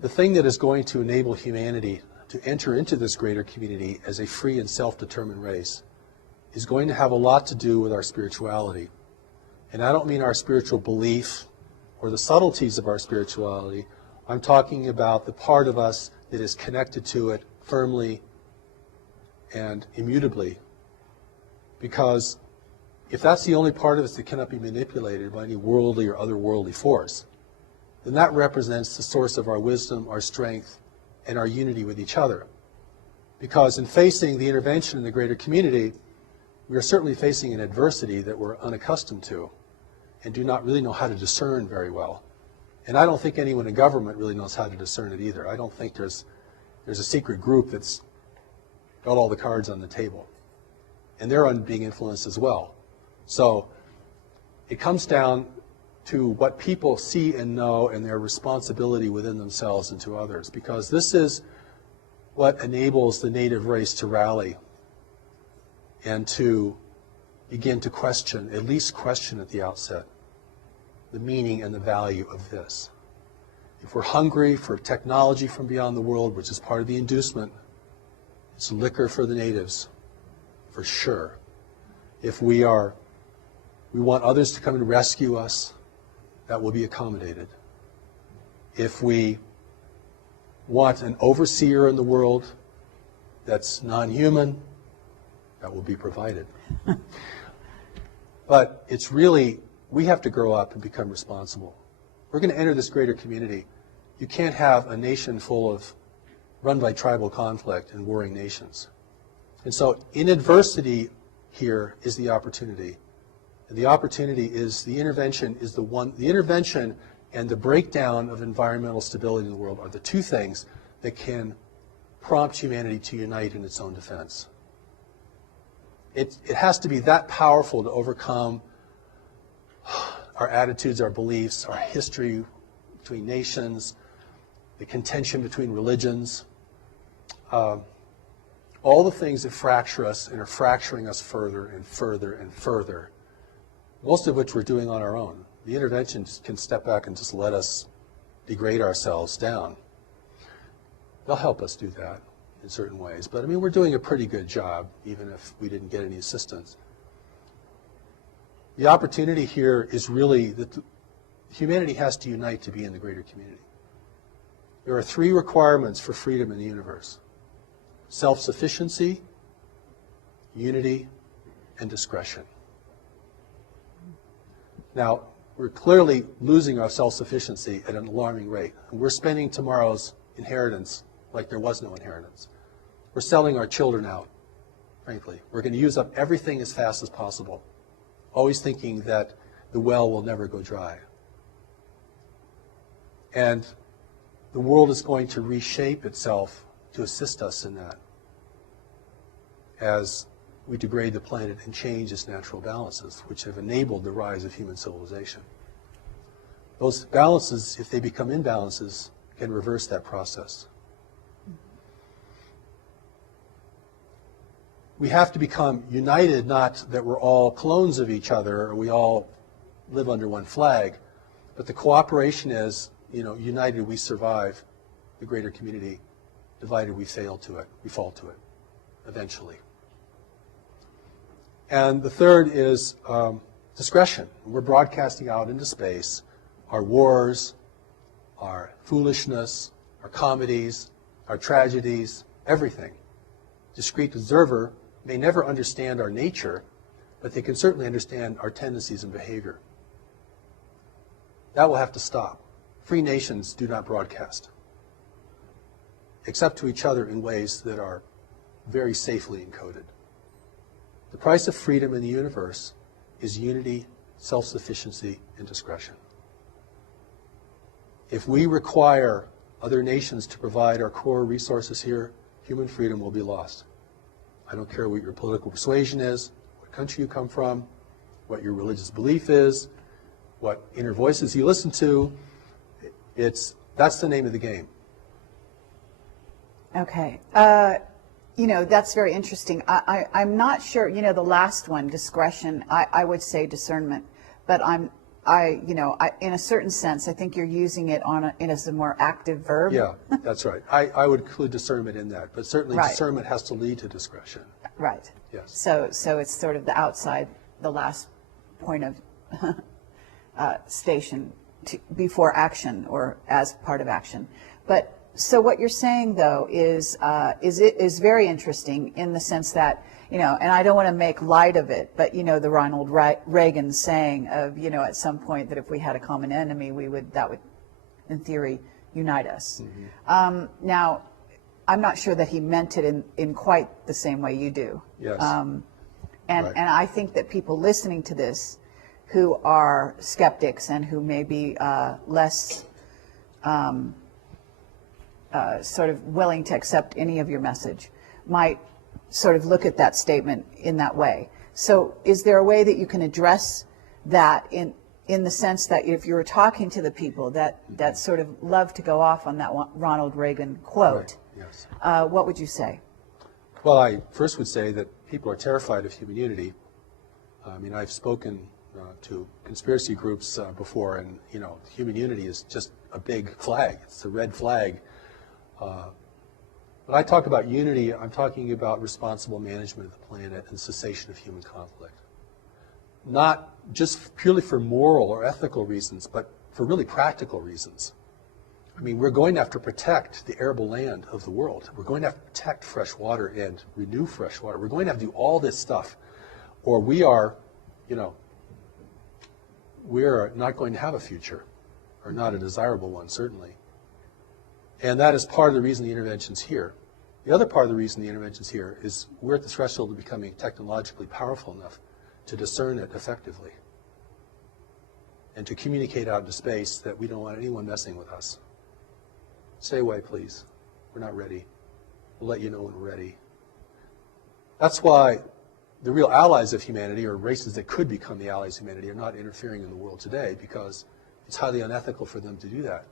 the thing that is going to enable humanity to enter into this greater community as a free and self-determined race is going to have a lot to do with our spirituality. And I don't mean our spiritual belief or the subtleties of our spirituality. I'm talking about the part of us that is connected to it firmly and immutably. Because if that's the only part of us that cannot be manipulated by any worldly or otherworldly force, then that represents the source of our wisdom, our strength, and our unity with each other. Because in facing the intervention in the greater community, we are certainly facing an adversity that we're unaccustomed to and do not really know how to discern very well. And I don't think anyone in government really knows how to discern it either. I don't think there's a secret group that's got all the cards on the table. And they're being influenced as well. So it comes down to what people see and know and their responsibility within themselves and to others, because this is what enables the native race to rally and to begin to question, at least question at the outset, the meaning and the value of this. If we're hungry for technology from beyond the world, which is part of the inducement, it's liquor for the natives, for sure. If we want others to come and rescue us, that will be accommodated. If we want an overseer in the world that's non-human, that will be provided. But it's really, we have to grow up and become responsible. We're going to enter this greater community. You can't have a nation full of run by tribal conflict and warring nations. And so in adversity here is the opportunity. And the opportunity is the intervention and the breakdown of environmental stability in the world are the two things that can prompt humanity to unite in its own defense. It has to be that powerful to overcome our attitudes, our beliefs, our history between nations, the contention between religions, all the things that fracture us and are fracturing us further and further and further, most of which we're doing on our own. The intervention can step back and just let us degrade ourselves down. They'll help us do that. in certain ways. But I mean, we're doing a pretty good job, even if we didn't get any assistance. The opportunity here is really that humanity has to unite to be in the greater community. There are three requirements for freedom in the universe: self-sufficiency, unity, and discretion. Now, we're clearly losing our self-sufficiency at an alarming rate. And we're spending tomorrow's inheritance like there was no inheritance. We're selling our children out, frankly. We're going to use up everything as fast as possible, always thinking that the well will never go dry. And the world is going to reshape itself to assist us in that as we degrade the planet and change its natural balances, which have enabled the rise of human civilization. Those balances, if they become imbalances, can reverse that process. We have to become united, not that we're all clones of each other or we all live under one flag, but the cooperation is, united we survive the greater community, divided we fail to it, we fall to it, eventually. And the third is discretion. We're broadcasting out into space our wars, our foolishness, our comedies, our tragedies, everything. Discrete observer may never understand our nature, but they can certainly understand our tendencies and behavior. That will have to stop. Free nations do not broadcast, except to each other in ways that are very safely encoded. The price of freedom in the universe is unity, self-sufficiency, and discretion. If we require other nations to provide our core resources here, human freedom will be lost. I don't care what your political persuasion is, what country you come from, what your religious belief is, what inner voices you listen to. That's the name of the game. Okay. That's very interesting. I'm not sure, the last one, discretion, I would say discernment, but in a certain sense, I think you're using it as a more active verb. Yeah, that's right. I would include discernment in that, but certainly Right. Discernment has to lead to discretion. Right. Yes. So it's sort of the outside, the last point of station before action or as part of action. But so what you're saying, though, is very interesting in the sense that, and I don't want to make light of it, but, the Ronald Reagan saying of, at some point that if we had a common enemy, that would, in theory, unite us. Mm-hmm. Now, I'm not sure that he meant it in quite the same way you do. Yes. Right. And I think that people listening to this who are skeptics and who may be less sort of willing to accept any of your message might sort of look at that statement in that way. So is there a way that you can address that in the sense that if you were talking to the people that sort of love to go off on that Ronald Reagan quote, Right. Yes. What would you say? Well, I first would say that people are terrified of human unity. I mean, I've spoken to conspiracy groups before, and, human unity is just a big flag. It's a red flag. When I talk about unity, I'm talking about responsible management of the planet and cessation of human conflict. Not just purely for moral or ethical reasons, but for really practical reasons. I mean, we're going to have to protect the arable land of the world. We're going to have to protect fresh water and renew fresh water. We're going to have to do all this stuff, or we are not going to have a future, or not a desirable one, certainly. And that is part of the reason the intervention's here. The other part of the reason the intervention's here is we're at the threshold of becoming technologically powerful enough to discern it effectively and to communicate out into space that we don't want anyone messing with us. Stay away, please. We're not ready. We'll let you know when we're ready. That's why the real allies of humanity, or races that could become the allies of humanity, are not interfering in the world today, because it's highly unethical for them to do that.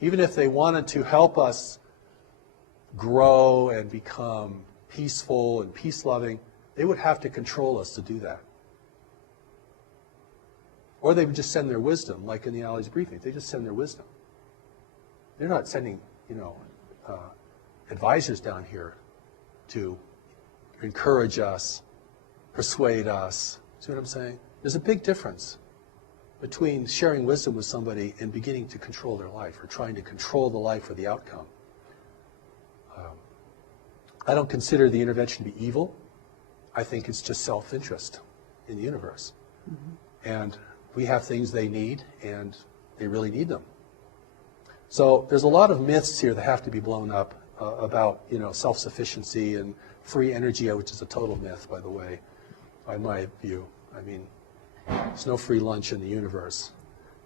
Even if they wanted to help us grow and become peaceful and peace-loving, they would have to control us to do that. Or they would just send their wisdom, like in the Allies briefing. They just send their wisdom. They're not sending, advisors down here to encourage us, persuade us. See what I'm saying? There's a big difference between sharing wisdom with somebody and beginning to control their life or trying to control the life or the outcome. I don't consider the intervention to be evil. I think it's just self-interest in the universe. Mm-hmm. And we have things they need, and they really need them. So there's a lot of myths here that have to be blown up about, self-sufficiency and free energy, which is a total myth, by the way, in my view. I mean, there's no free lunch in the universe.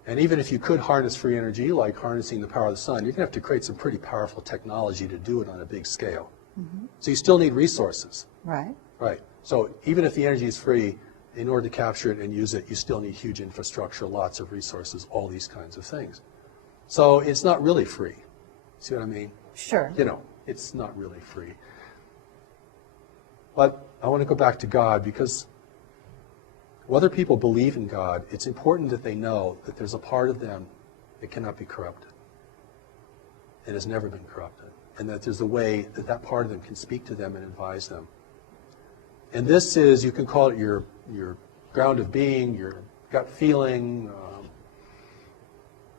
And even if you could harness free energy, like harnessing the power of the sun, you're going to have to create some pretty powerful technology to do it on a big scale. Mm-hmm. So you still need resources. Right. Right. So even if the energy is free, in order to capture it and use it, you still need huge infrastructure, lots of resources, all these kinds of things. So it's not really free. See what I mean? Sure. It's not really free. But I want to go back to God, because whether people believe in God, it's important that they know that there's a part of them that cannot be corrupted. It has never been corrupted. And that there's a way that that part of them can speak to them and advise them. And this is, you can call it your ground of being, your gut feeling,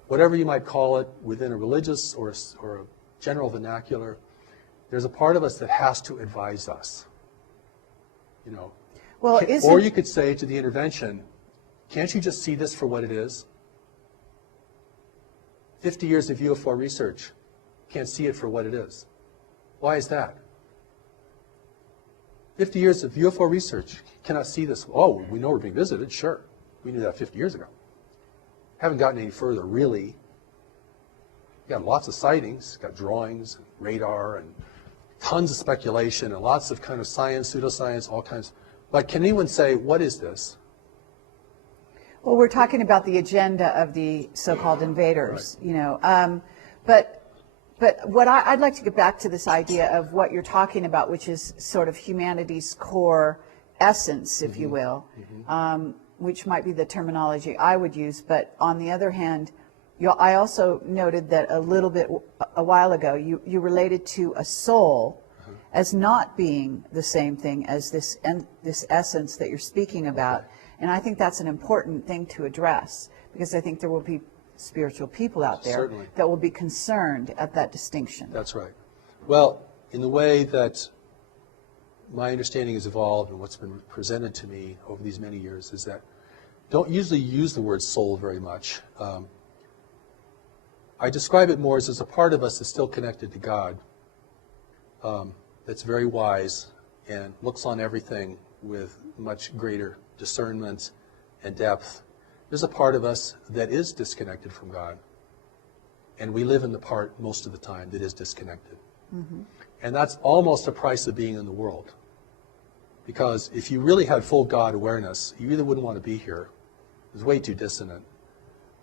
whatever you might call it within a religious or a general vernacular. There's a part of us that has to advise us. Well, or you could say to the intervention, can't you just see this for what it is? 50 years of UFO research, can't see it for what it is. Why is that? 50 years of UFO research, cannot see this. Oh, we know we're being visited, sure. We knew that 50 years ago. Haven't gotten any further, really. Got lots of sightings, got drawings, and radar, and tons of speculation, and lots of kind of science, pseudoscience, all kinds. But can anyone say, what is this? Well, we're talking about the agenda of the so-called invaders, right. But what I'd like to get back to this idea of what you're talking about, which is sort of humanity's core essence, if you will, which might be the terminology I would use. But on the other hand, I also noted that a while ago, you related to a soul as not being the same thing as this essence that you're speaking about. Okay. And I think that's an important thing to address, because I think there will be spiritual people out there Certainly. that will be concerned at that distinction. That's right. Well, in the way that my understanding has evolved and what's been presented to me over these many years is that don't usually use the word soul very much. I describe it more as a part of us that's still connected to God, that's very wise and looks on everything with much greater discernment and depth. There's a part of us that is disconnected from God, and we live in the part most of the time that is disconnected. Mm-hmm. And that's almost a price of being in the world. Because if you really had full God awareness, you either wouldn't want to be here. It's way too dissonant.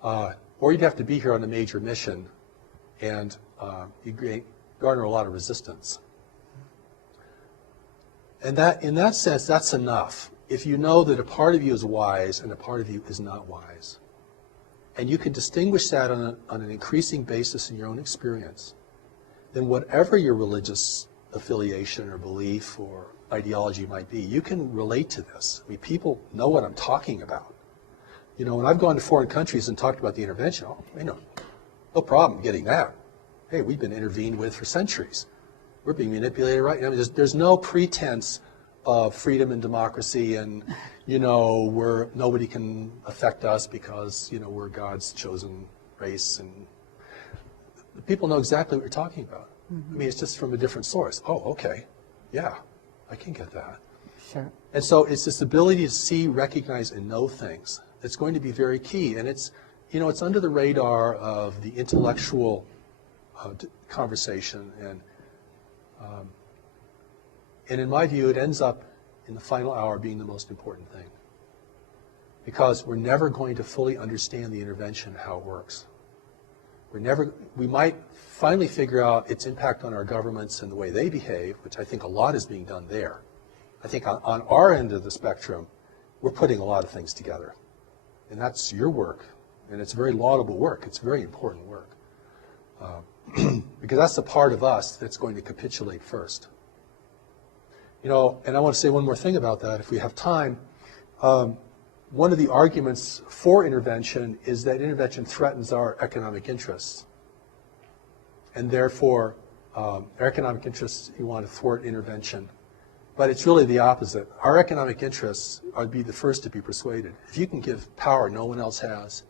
Or you'd have to be here on a major mission, and you'd garner a lot of resistance. And that, in that sense, that's enough. If you know that a part of you is wise and a part of you is not wise, and you can distinguish that on an increasing basis in your own experience, then whatever your religious affiliation or belief or ideology might be, you can relate to this. I mean, people know what I'm talking about. When I've gone to foreign countries and talked about the intervention, no problem getting that. Hey, we've been intervened with for centuries. We're being manipulated right now. There's no pretense of freedom and democracy and, where nobody can affect us because, we're God's chosen race. And people know exactly what you're talking about. Mm-hmm. I mean, it's just from a different source. Oh, okay. Yeah, I can get that. Sure. And so it's this ability to see, recognize, and know things that's going to be very key. And it's, it's under the radar of the intellectual conversation. And in my view, it ends up in the final hour being the most important thing. Because we're never going to fully understand the intervention, how it works. We might finally figure out its impact on our governments and the way they behave, which I think a lot is being done there. I think on our end of the spectrum, we're putting a lot of things together. And that's your work. And it's very laudable work. It's very important work. Because because that's the part of us that's going to capitulate first. You know, and I want to say one more thing about that, if we have time. One of the arguments for intervention is that intervention threatens our economic interests. And therefore, our economic interests, you want to thwart intervention. But it's really the opposite. Our economic interests would be the first to be persuaded. If you can give power no one else has,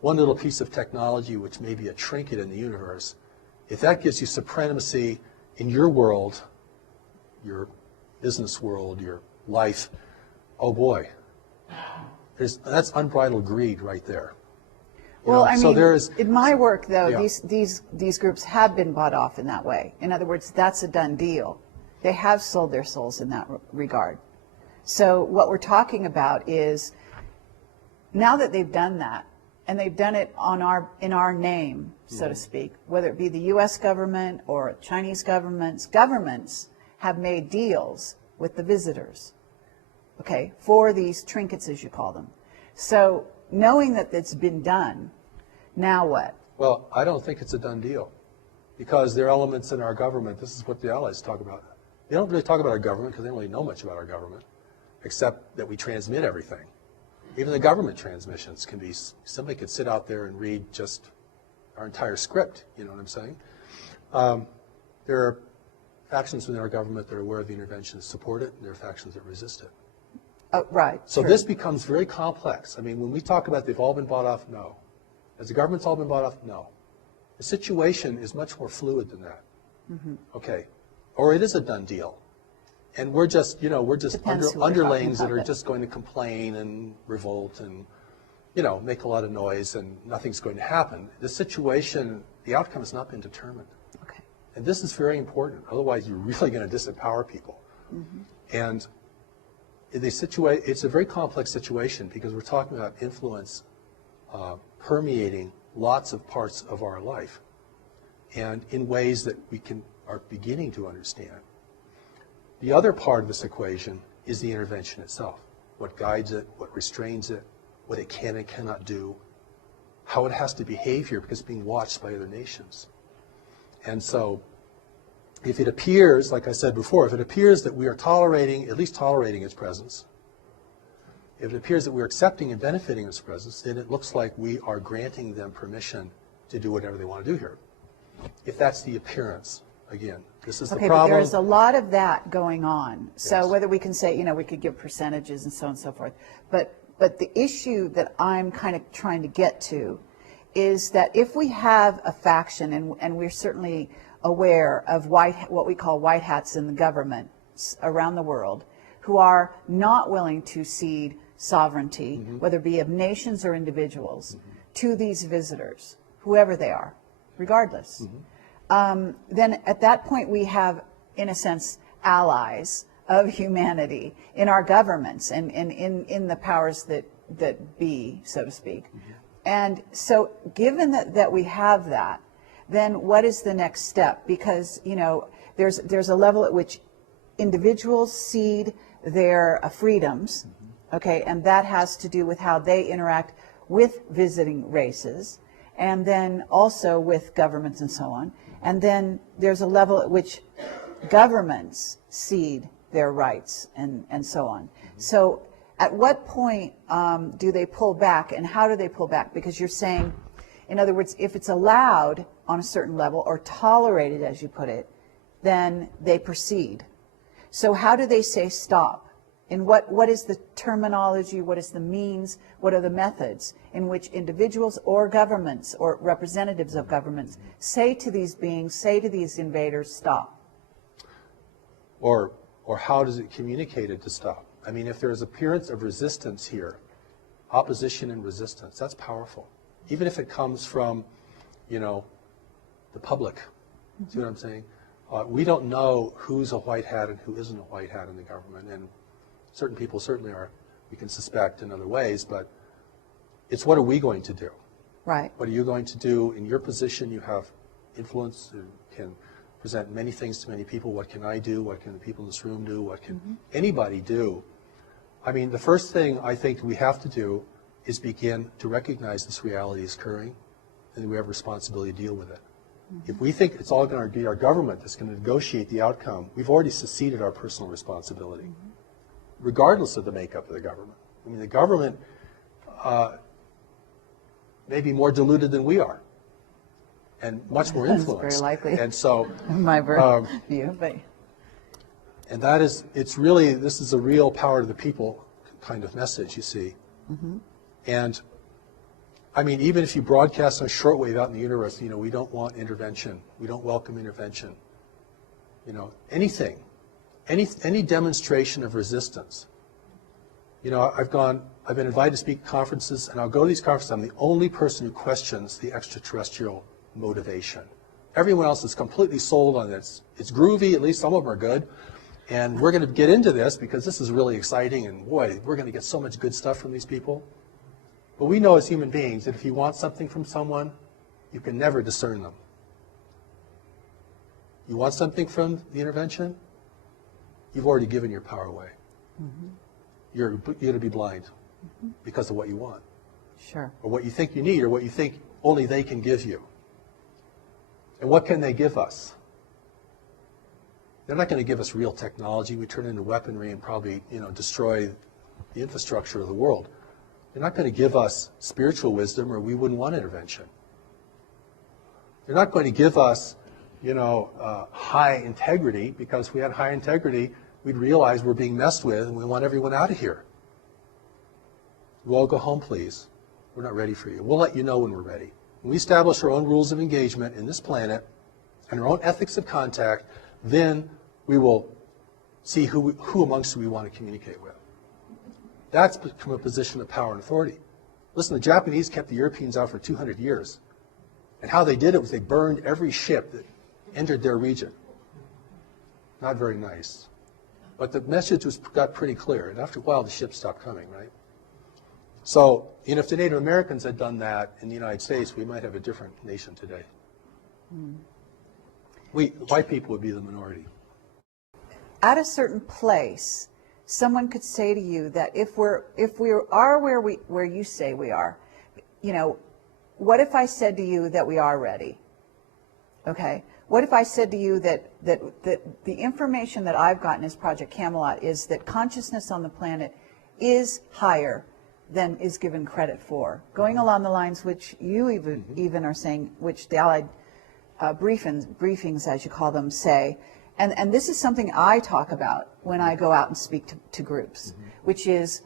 one little piece of technology, which may be a trinket in the universe, if that gives you supremacy in your world, your business world, your life, oh boy, that's unbridled greed right there. Well, I mean, so in my work, though, yeah. these groups have been bought off in that way. In other words, that's a done deal. They have sold their souls in that regard. So what we're talking about is, now that they've done that, and they've done it in our name, so to speak, whether it be the U.S. government or Chinese governments have made deals with the visitors, okay, for these trinkets, as you call them. So knowing that it's been done, now what? Well, I don't think it's a done deal, because there are elements in our government, this is what the Allies talk about. They don't really talk about our government because they don't really know much about our government, except that we transmit everything. Even the government transmissions can be, somebody could sit out there and read just our entire script, you know what I'm saying? There are factions within our government that are aware of the intervention, support it, and there are factions that resist it. Right. So true. this becomes very complex. I mean, when we talk about they've all been bought off, no. Has the government's all been bought off? No. The situation is much more fluid than that. Mm-hmm. Okay. Or it is a done deal. And we're just, underlings that are just going to complain and revolt and, make a lot of noise and nothing's going to happen. The situation, the outcome has not been determined. Okay. And this is very important. Otherwise, you're really going to disempower people. Mm-hmm. And it's a very complex situation because we're talking about influence permeating lots of parts of our life and in ways that we are beginning to understand. The other part of this equation is the intervention itself. What guides it, what restrains it, what it can and cannot do, how it has to behave here because it's being watched by other nations. And so if it appears, like I said before, if it appears that we are at least tolerating its presence, if it appears that we're accepting and benefiting its presence, then it looks like we are granting them permission to do whatever they want to do here. If that's the appearance, again, this is the problem. Okay, but there's a lot of that going on. So Yes. whether we can say, we could give percentages and so on and so forth, but the issue that I'm kind of trying to get to is that if we have a faction, and we're certainly aware of what we call white hats in the government around the world, who are not willing to cede sovereignty, mm-hmm. whether it be of nations or individuals, mm-hmm. to these visitors, whoever they are, regardless. Mm-hmm. Then at that point we have, in a sense, allies of humanity in our governments and in the powers that be, so to speak. Mm-hmm. And so given that we have that, then what is the next step? Because, there's a level at which individuals cede their freedoms, mm-hmm. okay, and that has to do with how they interact with visiting races, and then also with governments and so on. And then there's a level at which governments cede their rights and so on. Mm-hmm. So at what point do they pull back, and how do they pull back? Because you're saying, in other words, if it's allowed on a certain level or tolerated, as you put it, then they proceed. So how do they say stop? And what is the terminology, what is the means, what are the methods in which individuals or governments or representatives of governments say to these beings, say to these invaders, stop? Or how does it communicate it to stop? I mean, if there's appearance of resistance here, opposition and resistance, that's powerful. Even if it comes from, the public. Mm-hmm. See what I'm saying? We don't know who's a white hat and who isn't a white hat in the government, and certain people certainly are, we can suspect in other ways, but it's what are we going to do? Right. What are you going to do? In your position, you have influence, you can present many things to many people. What can I do? What can the people in this room do? What can mm-hmm. anybody do? I mean, the first thing I think we have to do is begin to recognize this reality is occurring, and we have a responsibility to deal with it. If we think it's all going to be our government that's going to negotiate the outcome, we've already seceded our personal responsibility, regardless of the makeup of the government. I mean, the government may be more diluted than we are, and much more influenced. That's very likely. And so, my view, but and that is, it's really, this is a real power to the people kind of message, you see. And I mean, even if you broadcast on shortwave out in the universe, you know, we don't want intervention. We don't welcome intervention. You know, anything, any demonstration of resistance. You know, I've been invited to speak at conferences, and I'll go to these conferences. I'm the only person who questions the extraterrestrial motivation. Everyone else is completely sold on this. It's groovy, at least some of them are good. And we're going to get into this because this is really exciting, and boy, we're going to get so much good stuff from these people. But we know as human beings that if you want something from someone, you can never discern them. You want something from the intervention, you've already given your power away. You're going to be blind because of what you want. Sure. Or what you think you need, or what you think only they can give you. And what can they give us? They're not going to give us real technology. We turn into weaponry and probably, you know, destroy the infrastructure of the world. They're not going to give us spiritual wisdom, or we wouldn't want intervention. They're not going to give us, you know, high integrity, because if we had high integrity, we'd realize we're being messed with and we want everyone out of here. You all go home, please. We're not ready for you. We'll let you know when we're ready. When we establish our own rules of engagement in this planet and our own ethics of contact, then we will see who amongst we want to communicate with. That's from a position of power and authority. Listen, the Japanese kept the Europeans out for 200 years. And how they did it was they burned every ship that entered their region. Not very nice. But the message got pretty clear. And after a while, the ships stopped coming, right? So, you know, if the Native Americans had done that in the United States, we might have a different nation today. White people would be the minority. At a certain place, someone could say to you that if we are where you say we are, you know, what if I said to you that we are ready? Okay. What if I said to you that the information that I've gotten as Project Camelot is that consciousness on the planet is higher than is given credit for, going along the lines which you even are saying, which the Allied briefings, as you call them, say. And this is something I talk about when I go out and speak to groups, which is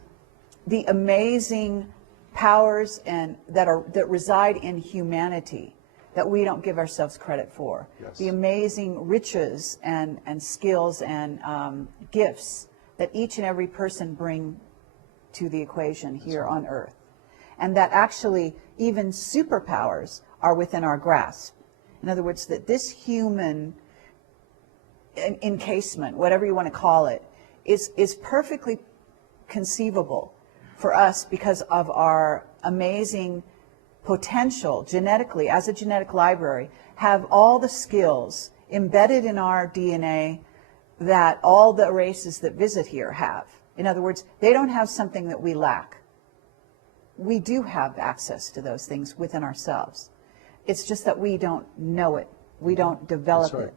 the amazing powers that reside in humanity that we don't give ourselves credit for. Yes. The amazing riches and skills and gifts that each and every person bring to the equation here on Earth. And that actually even superpowers are within our grasp. In other words, that this human encasement, whatever you want to call it, is perfectly conceivable for us because of our amazing potential genetically, as a genetic library, have all the skills embedded in our DNA that all the races that visit here have. In other words, they don't have something that we lack. We do have access to those things within ourselves. It's just that we don't know it. We don't develop it.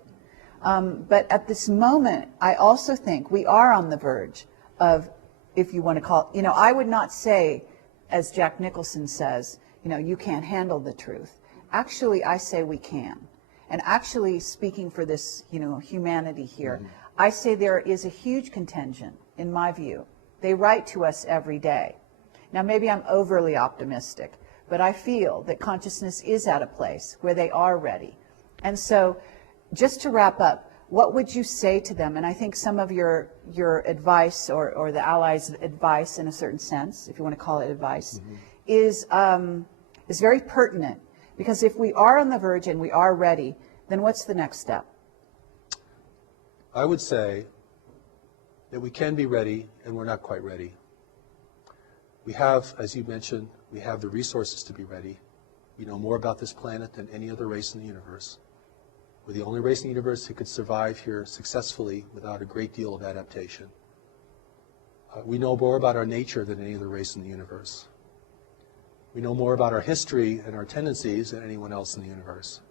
But at this moment, I also think we are on the verge of, if you want to call it, you know, I would not say, as Jack Nicholson says, you know, you can't handle the truth. Actually, I say we can. And actually, speaking for this, you know, humanity here, I say there is a huge contingent, in my view. They write to us every day. Now, maybe I'm overly optimistic, but I feel that consciousness is at a place where they are ready. And so, just to wrap up, what would you say to them? And I think some of your advice, or the Allies' advice in a certain sense, if you want to call it advice, is very pertinent. Because if we are on the verge and we are ready, then what's the next step? I would say that we can be ready, and we're not quite ready. We have, as you mentioned, we have the resources to be ready. We know more about this planet than any other race in the universe. We're the only race in the universe who could survive here successfully without a great deal of adaptation. We know more about our nature than any other race in the universe. We know more about our history and our tendencies than anyone else in the universe.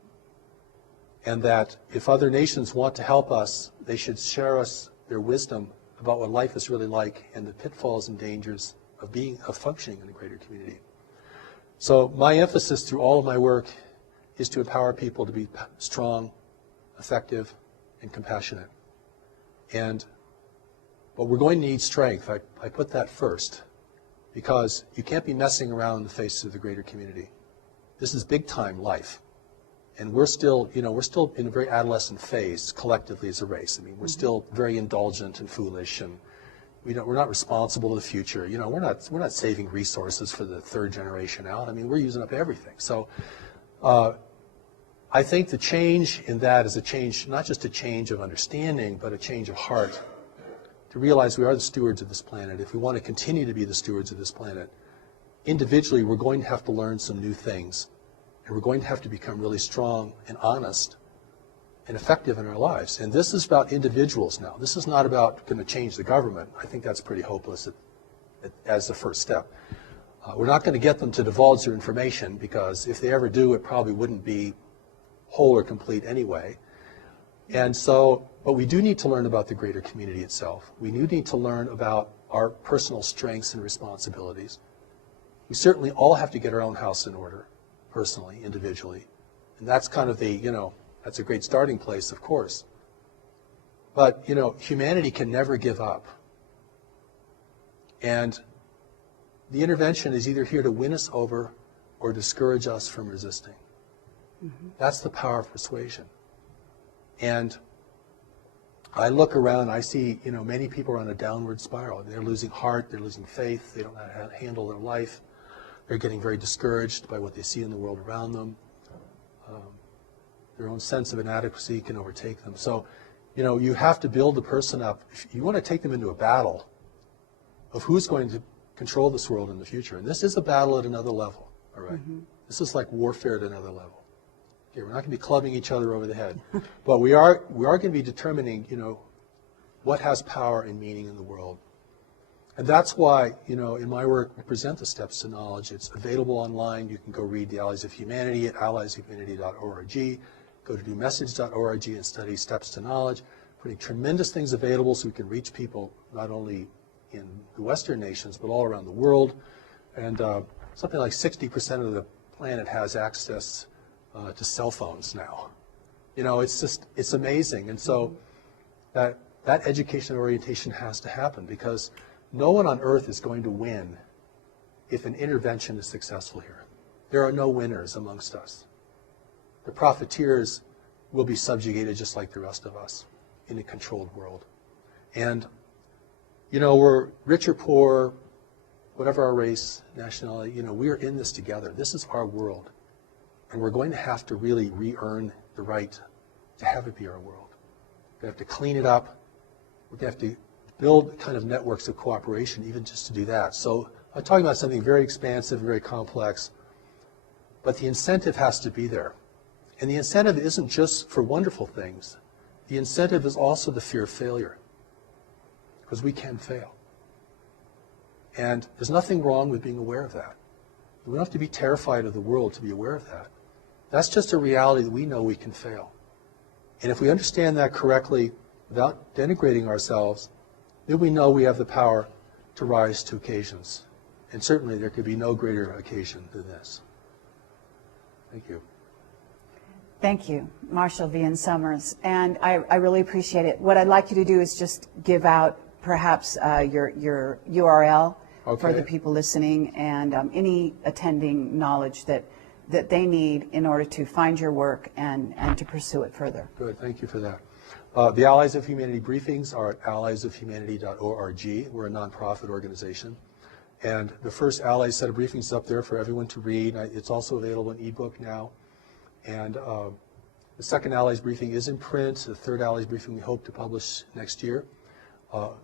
and that if other nations want to help us, they should share us their wisdom about what life is really like and the pitfalls and dangers of functioning in a greater community. So my emphasis through all of my work is to empower people to be strong, effective, and compassionate. But we're going to need strength. I put that first, because you can't be messing around in the face of the greater community. This is big time life. And we're still in a very adolescent phase collectively as a race. I mean, we're still very indulgent and foolish, and we're not responsible to the future. We're not saving resources for the third generation out. I mean, we're using up everything. So I think the change in that is a change, not just a change of understanding, but a change of heart, to realize we are the stewards of this planet. If we want to continue to be the stewards of this planet, individually we're going to have to learn some new things, and we're going to have to become really strong and honest and effective in our lives. And this is about individuals now. This is not about going to change the government. I think that's pretty hopeless as the first step. We're not going to get them to divulge their information, because if they ever do, it probably wouldn't be whole or complete anyway. And so, but we do need to learn about the greater community itself. We do need to learn about our personal strengths and responsibilities. We certainly all have to get our own house in order, personally, individually. And that's kind of that's a great starting place, of course. But, humanity can never give up. And the intervention is either here to win us over or discourage us from resisting. Mm-hmm. That's the power of persuasion. And I look around, I see, many people are on a downward spiral. They're losing heart, they're losing faith, they don't know how to handle their life. They're getting very discouraged by what they see in the world around them. Their own sense of inadequacy can overtake them. So, you have to build the person up. If you want to take them into a battle of who's going to control this world in the future. And this is a battle at another level, all right? Mm-hmm. This is like warfare at another level. Okay, we're not going to be clubbing each other over the head. But we are going to be determining, what has power and meaning in the world. And that's why, in my work, we present the Steps to Knowledge. It's available online. You can go read the Allies of Humanity at alliesofhumanity.org. Go to newmessage.org and study Steps to Knowledge. Putting tremendous things available so we can reach people not only in the Western nations, but all around the world. And something like 60% of the planet has access to cell phones now. It's amazing. And so that education orientation has to happen, because no one on earth is going to win if an intervention is successful here. There are no winners amongst us. The profiteers will be subjugated just like the rest of us in a controlled world. And, we're rich or poor, whatever our race, nationality, we're in this together. This is our world. And we're going to have to really re-earn the right to have it be our world. We have to clean it up. We're going to have to build kind of networks of cooperation, even just to do that. So I'm talking about something very expansive, very complex, but the incentive has to be there. And the incentive isn't just for wonderful things. The incentive is also the fear of failure, because we can fail. And there's nothing wrong with being aware of that. We don't have to be terrified of the world to be aware of that. That's just a reality that we know we can fail. And if we understand that correctly, without denigrating ourselves, then we know we have the power to rise to occasions. And certainly there could be no greater occasion than this. Thank you. Thank you, Marshall V. and Summers. And I really appreciate it. What I'd like you to do is just give out perhaps your URL for the people listening, and any attending knowledge that they need in order to find your work and to pursue it further. Good, thank you for that. The Allies of Humanity briefings are at alliesofhumanity.org. We're a nonprofit organization. And the first Allies set of briefings is up there for everyone to read. It's also available in ebook now. And the second Allies briefing is in print. The third Allies briefing we hope to publish next year.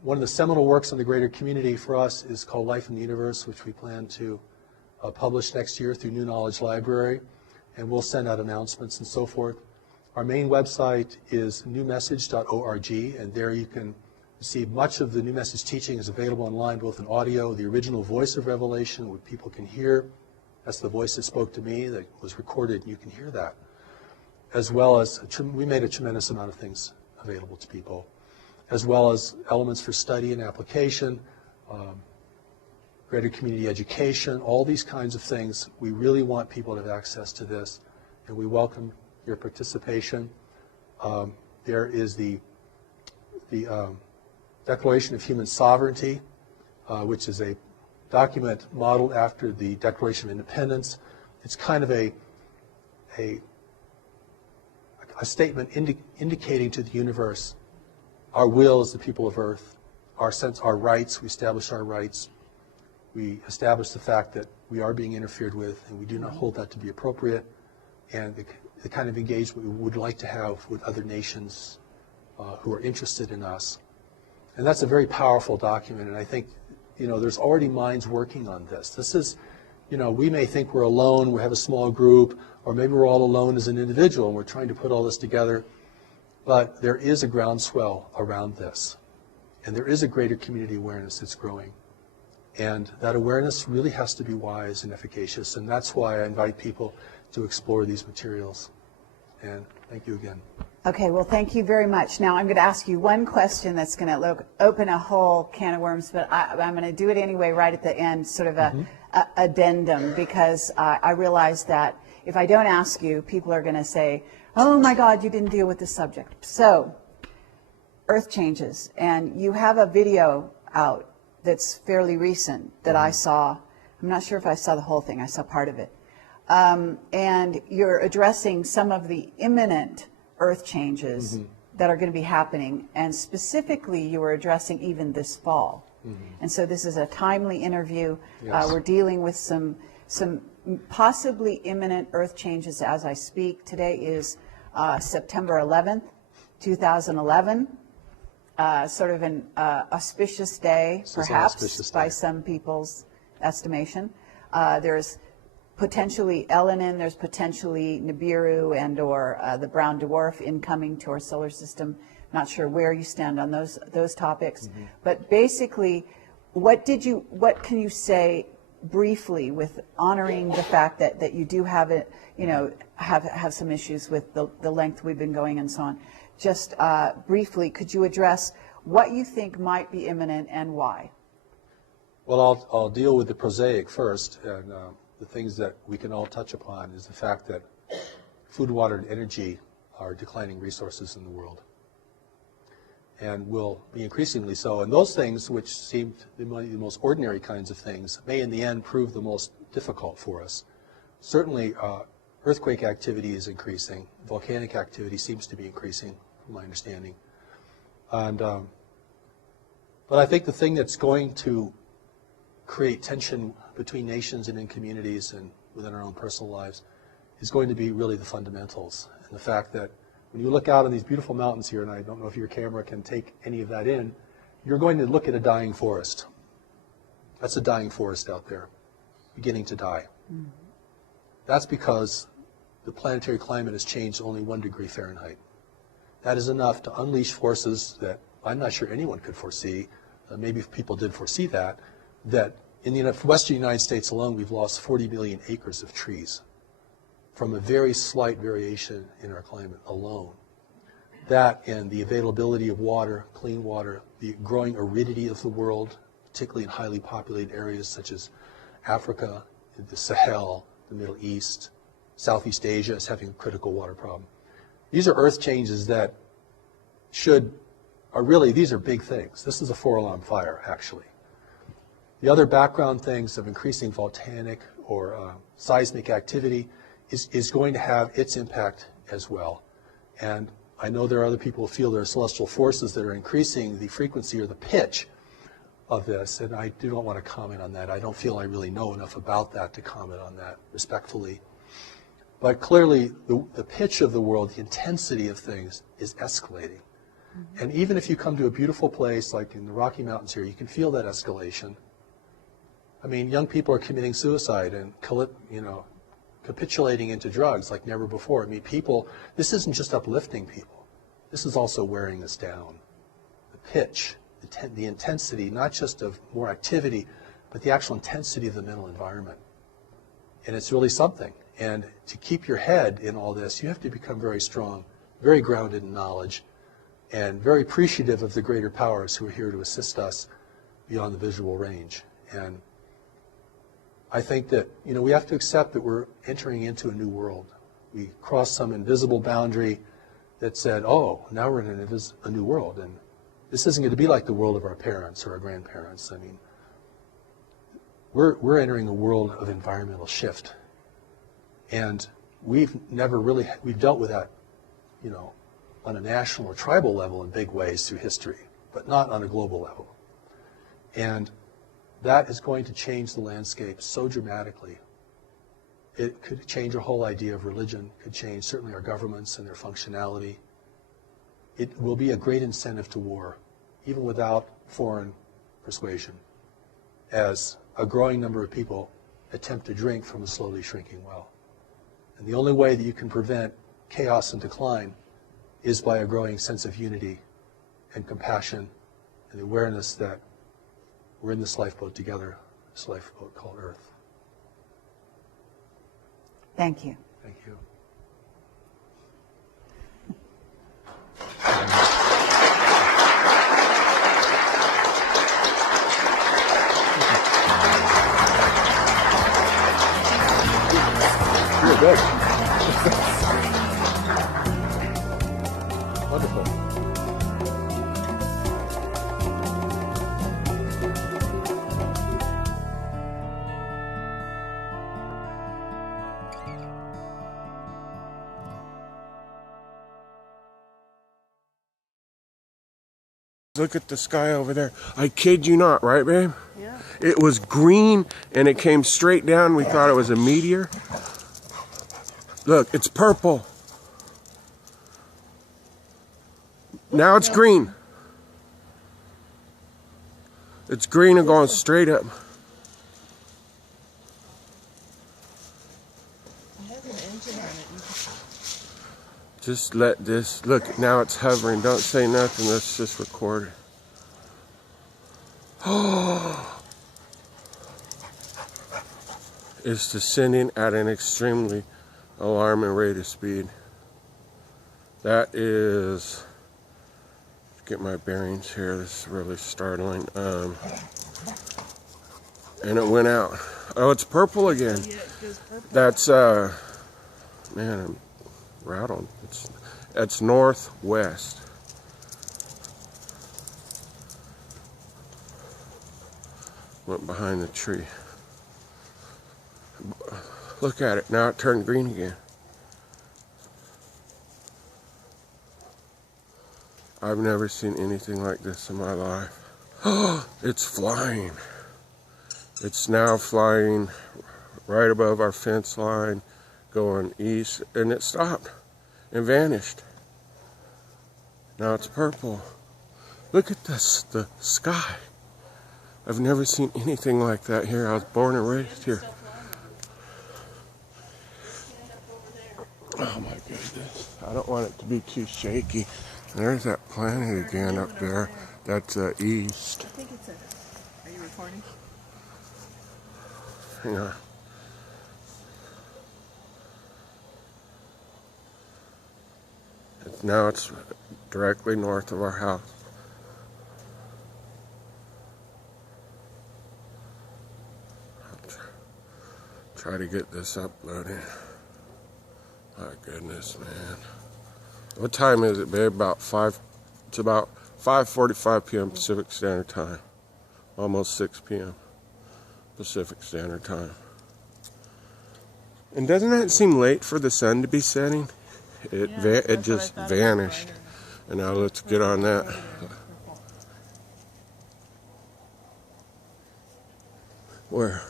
One of the seminal works on the greater community for us is called Life in the Universe, which we plan to publish next year through New Knowledge Library. And we'll send out announcements and so forth. Our main website is newmessage.org, and there you can see much of the New Message teaching is available online, both in audio, the original voice of Revelation, what people can hear. That's the voice that spoke to me, that was recorded, and you can hear that. as well as, we made a tremendous amount of things available to people, as well as elements for study and application, greater community education, all these kinds of things. We really want people to have access to this, and we welcome your participation. There is the Declaration of Human Sovereignty, which is a document modeled after the Declaration of Independence. It's kind of a statement indicating to the universe our will as the people of Earth, our rights. We establish our rights. We establish the fact that we are being interfered with, and we do not hold that to be appropriate, and the kind of engagement we would like to have with other nations who are interested in us. And that's a very powerful document, and I think, there's already minds working on this. This is, we may think we're alone, we have a small group, or maybe we're all alone as an individual, and we're trying to put all this together, but there is a groundswell around this, and there is a greater community awareness that's growing. And that awareness really has to be wise and efficacious, and that's why I invite people to explore these materials. And thank you again. Okay, well, thank you very much. Now, I'm going to ask you one question that's going to open a whole can of worms, but I'm going to do it anyway right at the end, sort of a addendum, because I realize that if I don't ask you, people are going to say, oh my God, you didn't deal with this subject. So, Earth changes, and you have a video out that's fairly recent that I saw. I'm not sure if I saw the whole thing. I saw part of it. And you're addressing some of the imminent Earth changes that are going to be happening, and specifically you were addressing even this fall. And so this is a timely interview. Yes. We're dealing with some possibly imminent Earth changes as I speak. Today is September 11th, 2011. Sort of an auspicious day, perhaps, by some people's estimation. There's potentially Elenin, there's potentially Nibiru and or the brown dwarf incoming to our solar system. Not sure where you stand on those topics. But basically, what can you say briefly with honoring the fact that you do have it, have some issues with the length we've been going and so on. Just briefly, could you address what you think might be imminent and why? Well, I'll deal with the prosaic first, and the things that we can all touch upon is the fact that food, water, and energy are declining resources in the world, and will be increasingly so. And those things, which seem the most ordinary kinds of things, may in the end prove the most difficult for us. Certainly, earthquake activity is increasing. Volcanic activity seems to be increasing, from my understanding. And but I think the thing that's going to create tension between nations and in communities and within our own personal lives is going to be really the fundamentals. And the fact that when you look out on these beautiful mountains here, and I don't know if your camera can take any of that in, you're going to look at a dying forest. That's a dying forest out there, beginning to die. That's because the planetary climate has changed only 1 degree Fahrenheit. That is enough to unleash forces that I'm not sure anyone could foresee. Maybe if people did foresee that in the western United States alone, we've lost 40 million acres of trees from a very slight variation in our climate alone. That and the availability of water, clean water, the growing aridity of the world, particularly in highly populated areas such as Africa, the Sahel, the Middle East, Southeast Asia is having a critical water problem. These are earth changes that these are big things. This is a 4-alarm fire, actually. The other background things of increasing volcanic or seismic activity is going to have its impact as well. And I know there are other people who feel there are celestial forces that are increasing the frequency or the pitch of this, and I do not want to comment on that. I don't feel I really know enough about that to comment on that respectfully. But clearly, the pitch of the world, the intensity of things is escalating. And even if you come to a beautiful place like in the Rocky Mountains here, you can feel that escalation. I mean, young people are committing suicide and capitulating into drugs like never before. I mean, this isn't just uplifting people. This is also wearing us down. The pitch, the intensity, not just of more activity, but the actual intensity of the mental environment. And it's really something. And to keep your head in all this, you have to become very strong, very grounded in knowledge, and very appreciative of the greater powers who are here to assist us beyond the visual range. And I think that, you know, we have to accept that we're entering into a new world. We crossed some invisible boundary that said, oh, now we're in a new world, and this isn't going to be like the world of our parents or our grandparents. I mean, we're entering a world of environmental shift. And we've dealt with that, you know, on a national or tribal level in big ways through history, but not on a global level. And that is going to change the landscape so dramatically. It could change our whole idea of religion, could change certainly our governments and their functionality. It will be a great incentive to war, even without foreign persuasion, as a growing number of people attempt to drink from a slowly shrinking well. And the only way that you can prevent chaos and decline is by a growing sense of unity and compassion and the awareness that we're in this lifeboat together, this lifeboat called Earth. Thank you. Thank you. You're good. Wonderful. Look at the sky over there. I kid you not, right, babe? Yeah. It was green and it came straight down. We thought it was a meteor. Look, it's purple. Now it's green. It's green and going straight up. Just let this, look, now it's hovering. Don't say nothing, let's just record it. Oh! It's descending at an extremely alarming rate of speed. That is, get my bearings here, this is really startling. And it went out. Oh, it's purple again. Yeah, it goes purple. That's, man, I'm rattled. It's northwest. Went behind the tree. Look at it. Now it turned green again. I've never seen anything like this in my life. Oh, it's flying. It's now flying right above our fence line, going east, and it stopped and vanished. Now it's purple. Look at this, the sky. I've never seen anything like that here. I was born and raised here. Oh my goodness. I don't want it to be too shaky. There's that planet again up there. That's east. I think it's a... Are you recording? Hang on. Now it's directly north of our house. I'll try to get this uploaded. My goodness, man. What time is it, babe? About 5. It's about 5:45 p.m. Pacific Standard Time. Almost 6 p.m. Pacific Standard Time. And doesn't that seem late for the sun to be setting? It just vanished. And now let's get on that. Where?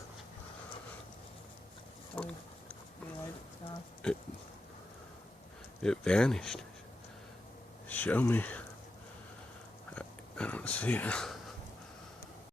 It vanished. Show me. I don't see it.